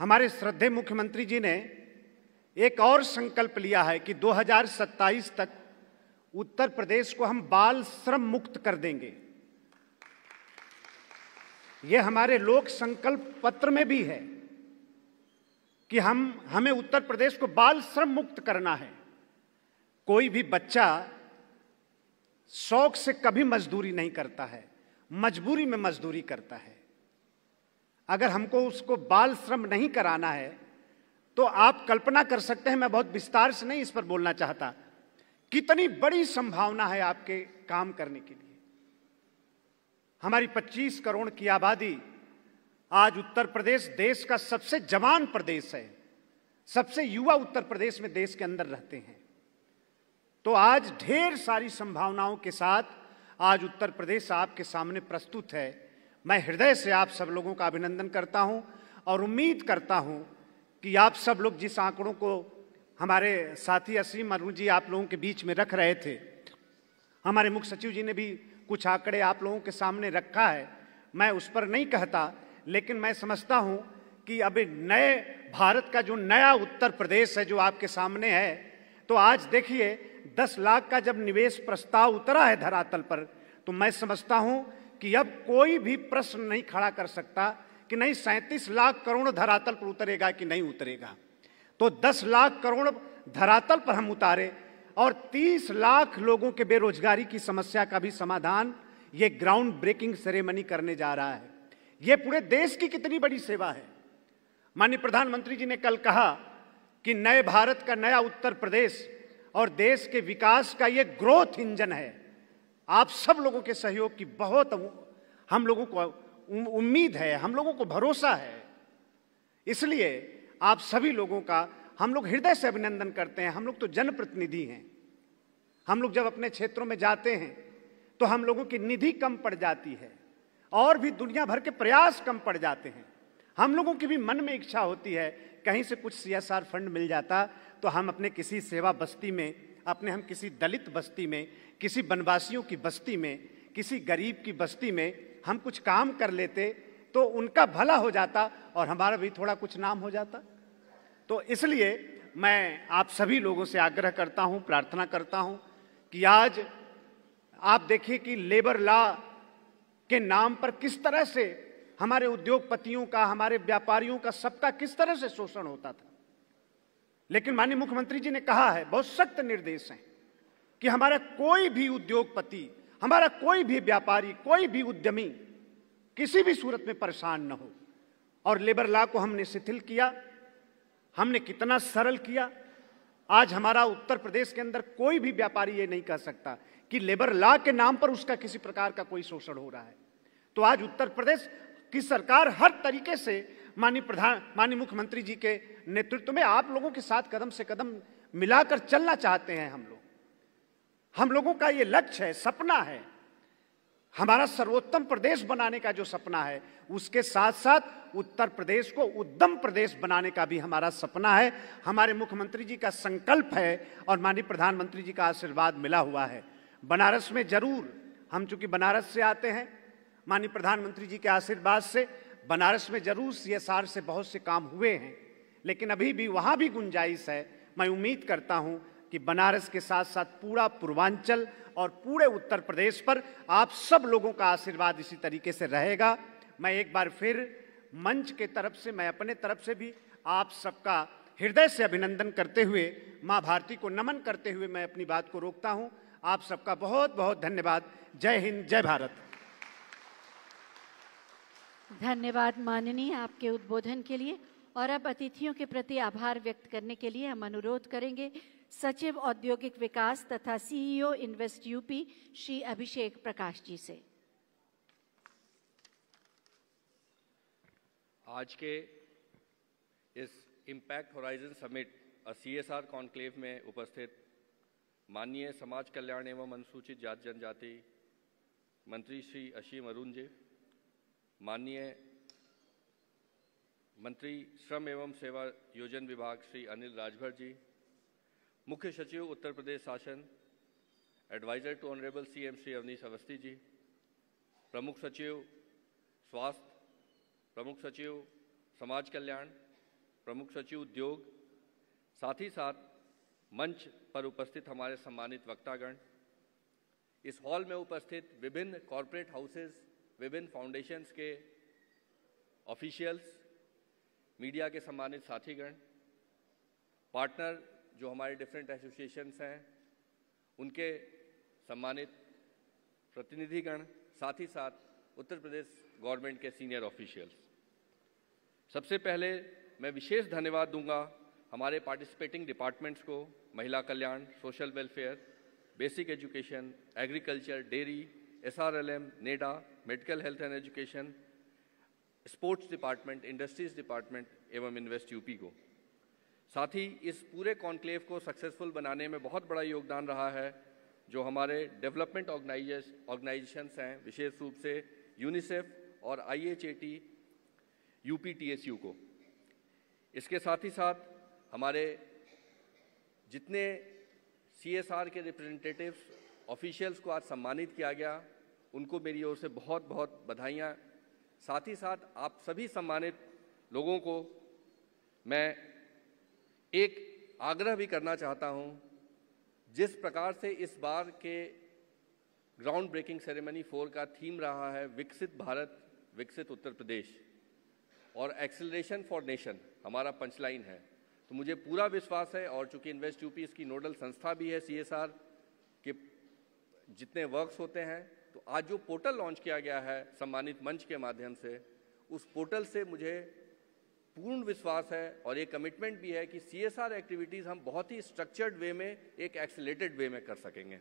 हमारे श्रद्धेय मुख्यमंत्री जी ने एक और संकल्प लिया है कि 2027 तक उत्तर प्रदेश को हम बाल श्रम मुक्त कर देंगे। यह हमारे लोक संकल्प पत्र में भी है कि हमें उत्तर प्रदेश को बाल श्रम मुक्त करना है। कोई भी बच्चा शौक से कभी मजदूरी नहीं करता है, मजबूरी में मजदूरी करता है। अगर हमको उसको बाल श्रम नहीं कराना है तो आप कल्पना कर सकते हैं, मैं बहुत विस्तार से नहीं इस पर बोलना चाहता, कितनी बड़ी संभावना है आपके काम करने के लिए। हमारी 25 करोड़ की आबादी, आज उत्तर प्रदेश देश का सबसे जवान प्रदेश है, सबसे युवा उत्तर प्रदेश में देश के अंदर रहते हैं। तो आज ढेर सारी संभावनाओं के साथ आज उत्तर प्रदेश आपके सामने प्रस्तुत है। मैं हृदय से आप सब लोगों का अभिनंदन करता हूं और उम्मीद करता हूं कि आप सब लोग जिस आंकड़ों को हमारे साथी असीम अरुण जी आप लोगों के बीच में रख रहे थे, हमारे मुख्य सचिव जी ने भी कुछ आंकड़े आप लोगों के सामने रखा है, मैं उस पर नहीं कहता, लेकिन मैं समझता हूं कि अभी नए भारत का जो नया उत्तर प्रदेश है जो आपके सामने है, तो आज देखिए 10 लाख का जब निवेश प्रस्ताव उतरा है धरातल पर, तो मैं समझता हूं कि अब कोई भी प्रश्न नहीं खड़ा कर सकता कि नहीं 37 लाख करोड़ धरातल पर उतरेगा कि नहीं उतरेगा। तो 10 लाख करोड़ धरातल पर हम उतारे और 30 लाख लोगों के बेरोजगारी की समस्या का भी समाधान ये ग्राउंड ब्रेकिंग सेरेमनी करने जा रहा है। ये पूरे देश की कितनी बड़ी सेवा है। माननीय प्रधानमंत्री जी ने कल कहा कि नए भारत का नया उत्तर प्रदेश और देश के विकास का ये ग्रोथ इंजन है। आप सब लोगों के सहयोग की बहुत हम लोगों को उम्मीद है, हम लोगों को भरोसा है। इसलिए आप सभी लोगों का हम लोग हृदय से अभिनंदन करते हैं। हम लोग तो जनप्रतिनिधि हैं। हम लोग जब अपने क्षेत्रों में जाते हैं तो हम लोगों की निधि कम पड़ जाती है और भी दुनिया भर के प्रयास कम पड़ जाते हैं। हम लोगों की भी मन में इच्छा होती है कहीं से कुछ CSR फंड मिल जाता तो हम अपने किसी सेवा बस्ती में, हम किसी दलित बस्ती में, किसी वनवासियों की बस्ती में, किसी गरीब की बस्ती में हम कुछ काम कर लेते तो उनका भला हो जाता और हमारा भी थोड़ा कुछ नाम हो जाता। तो इसलिए मैं आप सभी लोगों से आग्रह करता हूं, प्रार्थना करता हूं कि आज आप देखिए कि लेबर लॉ के नाम पर किस तरह से हमारे उद्योगपतियों का, हमारे व्यापारियों का, सबका किस तरह से शोषण होता था। लेकिन माननीय मुख्यमंत्री जी ने कहा है, बहुत सख्त निर्देश हैं कि हमारा कोई भी उद्योगपति, हमारा कोई भी व्यापारी, कोई भी उद्यमी किसी भी सूरत में परेशान न हो। और लेबर लॉ को हमने शिथिल किया, हमने कितना सरल किया। आज हमारा उत्तर प्रदेश के अंदर कोई भी व्यापारी ये नहीं कह सकता कि लेबर लॉ के नाम पर उसका किसी प्रकार का कोई शोषण हो रहा है। तो आज उत्तर प्रदेश की सरकार हर तरीके से माननीय मुख्यमंत्री जी के नेतृत्व में आप लोगों के साथ कदम से कदम मिलाकर चलना चाहते हैं। हम लोगों का ये लक्ष्य है, सपना है, हमारा सर्वोत्तम प्रदेश बनाने का जो सपना है, उसके साथ साथ उत्तर प्रदेश को उद्यम प्रदेश बनाने का भी हमारा सपना है। हमारे मुख्यमंत्री जी का संकल्प है और माननीय प्रधानमंत्री जी का आशीर्वाद मिला हुआ है। बनारस में जरूर, हम चूंकि बनारस से आते हैं, माननीय प्रधानमंत्री जी के आशीर्वाद से बनारस में जरूर CSR से बहुत से काम हुए हैं, लेकिन अभी भी वहाँ भी गुंजाइश है। मैं उम्मीद करता हूँ कि बनारस के साथ साथ पूरा पूर्वांचल और पूरे उत्तर प्रदेश पर आप सब लोगों का आशीर्वाद इसी तरीके से रहेगा। मैं एक बार फिर मंच के तरफ से, मैं अपने तरफ से भी आप सबका हृदय से अभिनंदन करते हुए, माँ भारती को नमन करते हुए मैं अपनी बात को रोकता हूँ। आप सबका बहुत बहुत धन्यवाद। जय हिंद, जय भारत। धन्यवाद माननीय आपके उद्बोधन के लिए। और अब अतिथियों के प्रति आभार व्यक्त करने के लिए हम अनुरोध करेंगे सचिव औद्योगिक विकास तथा CEO invest UP Shri Abhishek Prakash जी से। आज के इस impact horizon summit CSR conclave में उपस्थित माननीय समाज कल्याण एवं अनुसूचित जाति जनजाति मंत्री श्री असीम अरुण जी, माननीय मंत्री श्रम एवं सेवा योजन विभाग श्री अनिल राजभर जी, मुख्य सचिव उत्तर प्रदेश शासन, advisor to honourable CM Shri Awanish Awasthi ji, प्रमुख सचिव स्वास्थ्य, प्रमुख सचिव समाज कल्याण, प्रमुख सचिव उद्योग, साथ ही साथ मंच पर उपस्थित हमारे सम्मानित वक्तागण, इस हॉल में उपस्थित विभिन्न कॉरपोरेट हाउसेस, विभिन्न फाउंडेशंस के ऑफिशियल्स, मीडिया के सम्मानित साथीगण, पार्टनर जो हमारे डिफरेंट एसोसिएशंस हैं उनके सम्मानित प्रतिनिधिगण, साथ ही साथ उत्तर प्रदेश गवर्नमेंट के सीनियर ऑफिशियल्स। सबसे पहले मैं विशेष धन्यवाद दूंगा हमारे पार्टिसिपेटिंग डिपार्टमेंट्स को, महिला कल्याण, social welfare, basic education, agriculture, dairy, SRLM, NEDA, medical health and education, sports department, industries department एवं इन्वेस्ट यूपी को। साथ ही इस पूरे कॉन्क्लेव को सक्सेसफुल बनाने में बहुत बड़ा योगदान रहा है जो हमारे डेवलपमेंट ऑर्गेनाइजेशंस हैं, विशेष रूप से यूनिसेफ और IHAT UPTSU को। इसके साथ ही साथ हमारे जितने CSR के रिप्रेजेंटेटिव्स, ऑफिशियल्स को आज सम्मानित किया गया, उनको मेरी ओर से बहुत बहुत बधाइयाँ। साथ ही साथ आप सभी सम्मानित लोगों को मैं एक आग्रह भी करना चाहता हूँ, जिस प्रकार से इस बार के ग्राउंड ब्रेकिंग सेरेमनी 4 का थीम रहा है विकसित भारत, विकसित उत्तर प्रदेश और एक्सेलरेशन फॉर नेशन हमारा पंचलाइन है, तो मुझे पूरा विश्वास है, और चूंकि इन्वेस्ट यूपी इसकी नोडल संस्था भी है CSR के जितने वर्क्स होते हैं, तो आज जो पोर्टल लॉन्च किया गया है सम्मानित मंच के माध्यम से, उस पोर्टल से मुझे पूर्ण विश्वास है और एक कमिटमेंट भी है कि CSR एक्टिविटीज़ हम बहुत ही स्ट्रक्चर्ड वे में, एक एक्सेलरेटेड वे में कर सकेंगे।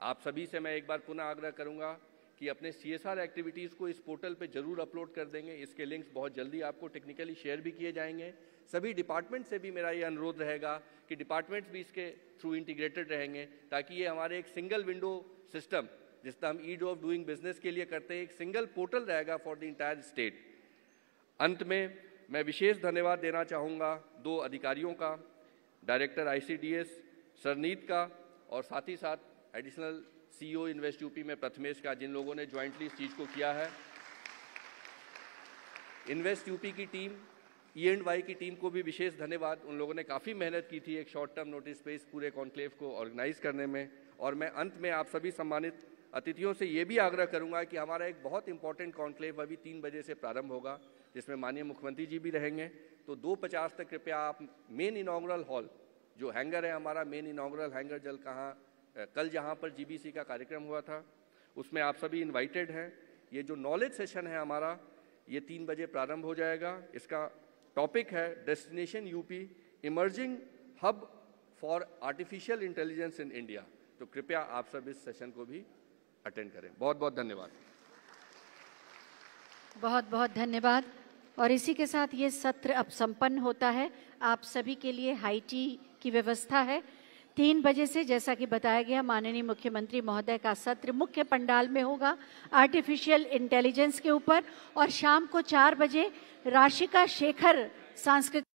आप सभी से मैं एक बार पुनः आग्रह करूंगा कि अपने CSR एक्टिविटीज़ को इस पोर्टल पे जरूर अपलोड कर देंगे। इसके लिंक्स बहुत जल्दी आपको टेक्निकली शेयर भी किए जाएंगे। सभी डिपार्टमेंट से भी मेरा ये अनुरोध रहेगा कि डिपार्टमेंट्स भी इसके थ्रू इंटीग्रेटेड रहेंगे, ताकि ये हमारे एक सिंगल विंडो सिस्टम, जिसका हम ईज ऑफ डूइंग बिजनेस के लिए करते हैं, एक सिंगल पोर्टल रहेगा फॉर द इंटायर स्टेट। अंत में मैं विशेष धन्यवाद देना चाहूँगा 2 अधिकारियों का, डायरेक्टर ICDS सरनीत का और साथ ही साथ एडिशनल CEO इन्वेस्ट यूपी में प्रथमेश का, जिन लोगों ने ज्वाइंटली इस चीज़ को किया है। इन्वेस्ट यूपी की टीम, E&Y की टीम को भी विशेष धन्यवाद। उन लोगों ने काफ़ी मेहनत की थी एक शॉर्ट टर्म नोटिस पे इस पूरे कॉन्क्लेव को ऑर्गेनाइज करने में। और मैं अंत में आप सभी सम्मानित अतिथियों से ये भी आग्रह करूंगा कि हमारा एक बहुत इंपॉर्टेंट कॉन्क्लेव अभी 3 बजे से प्रारंभ होगा, जिसमें माननीय मुख्यमंत्री जी भी रहेंगे। तो 2:50 तक कृपया आप मेन इनॉग्रल हॉल, जो हैंगर है हमारा मेन इनॉग्रल हैंगर, कल जहाँ पर GBC का कार्यक्रम हुआ था, उसमें आप सभी इन्वाइटेड हैं। ये जो नॉलेज सेशन है हमारा, ये 3 बजे प्रारंभ हो जाएगा। इसका टॉपिक है destination UP, emerging hub for artificial intelligence in India. तो कृपया आप सब इस सेशन को भी अटेंड करें। बहुत बहुत धन्यवाद। बहुत बहुत धन्यवाद। और इसी के साथ ये सत्र अब संपन्न होता है। आप सभी के लिए हाई टी की व्यवस्था है। 3 बजे से, जैसा कि बताया गया, माननीय मुख्यमंत्री महोदय का सत्र मुख्य पंडाल में होगा आर्टिफिशियल इंटेलिजेंस के ऊपर, और शाम को 4 बजे राशिका शेखर सांस्कृतिक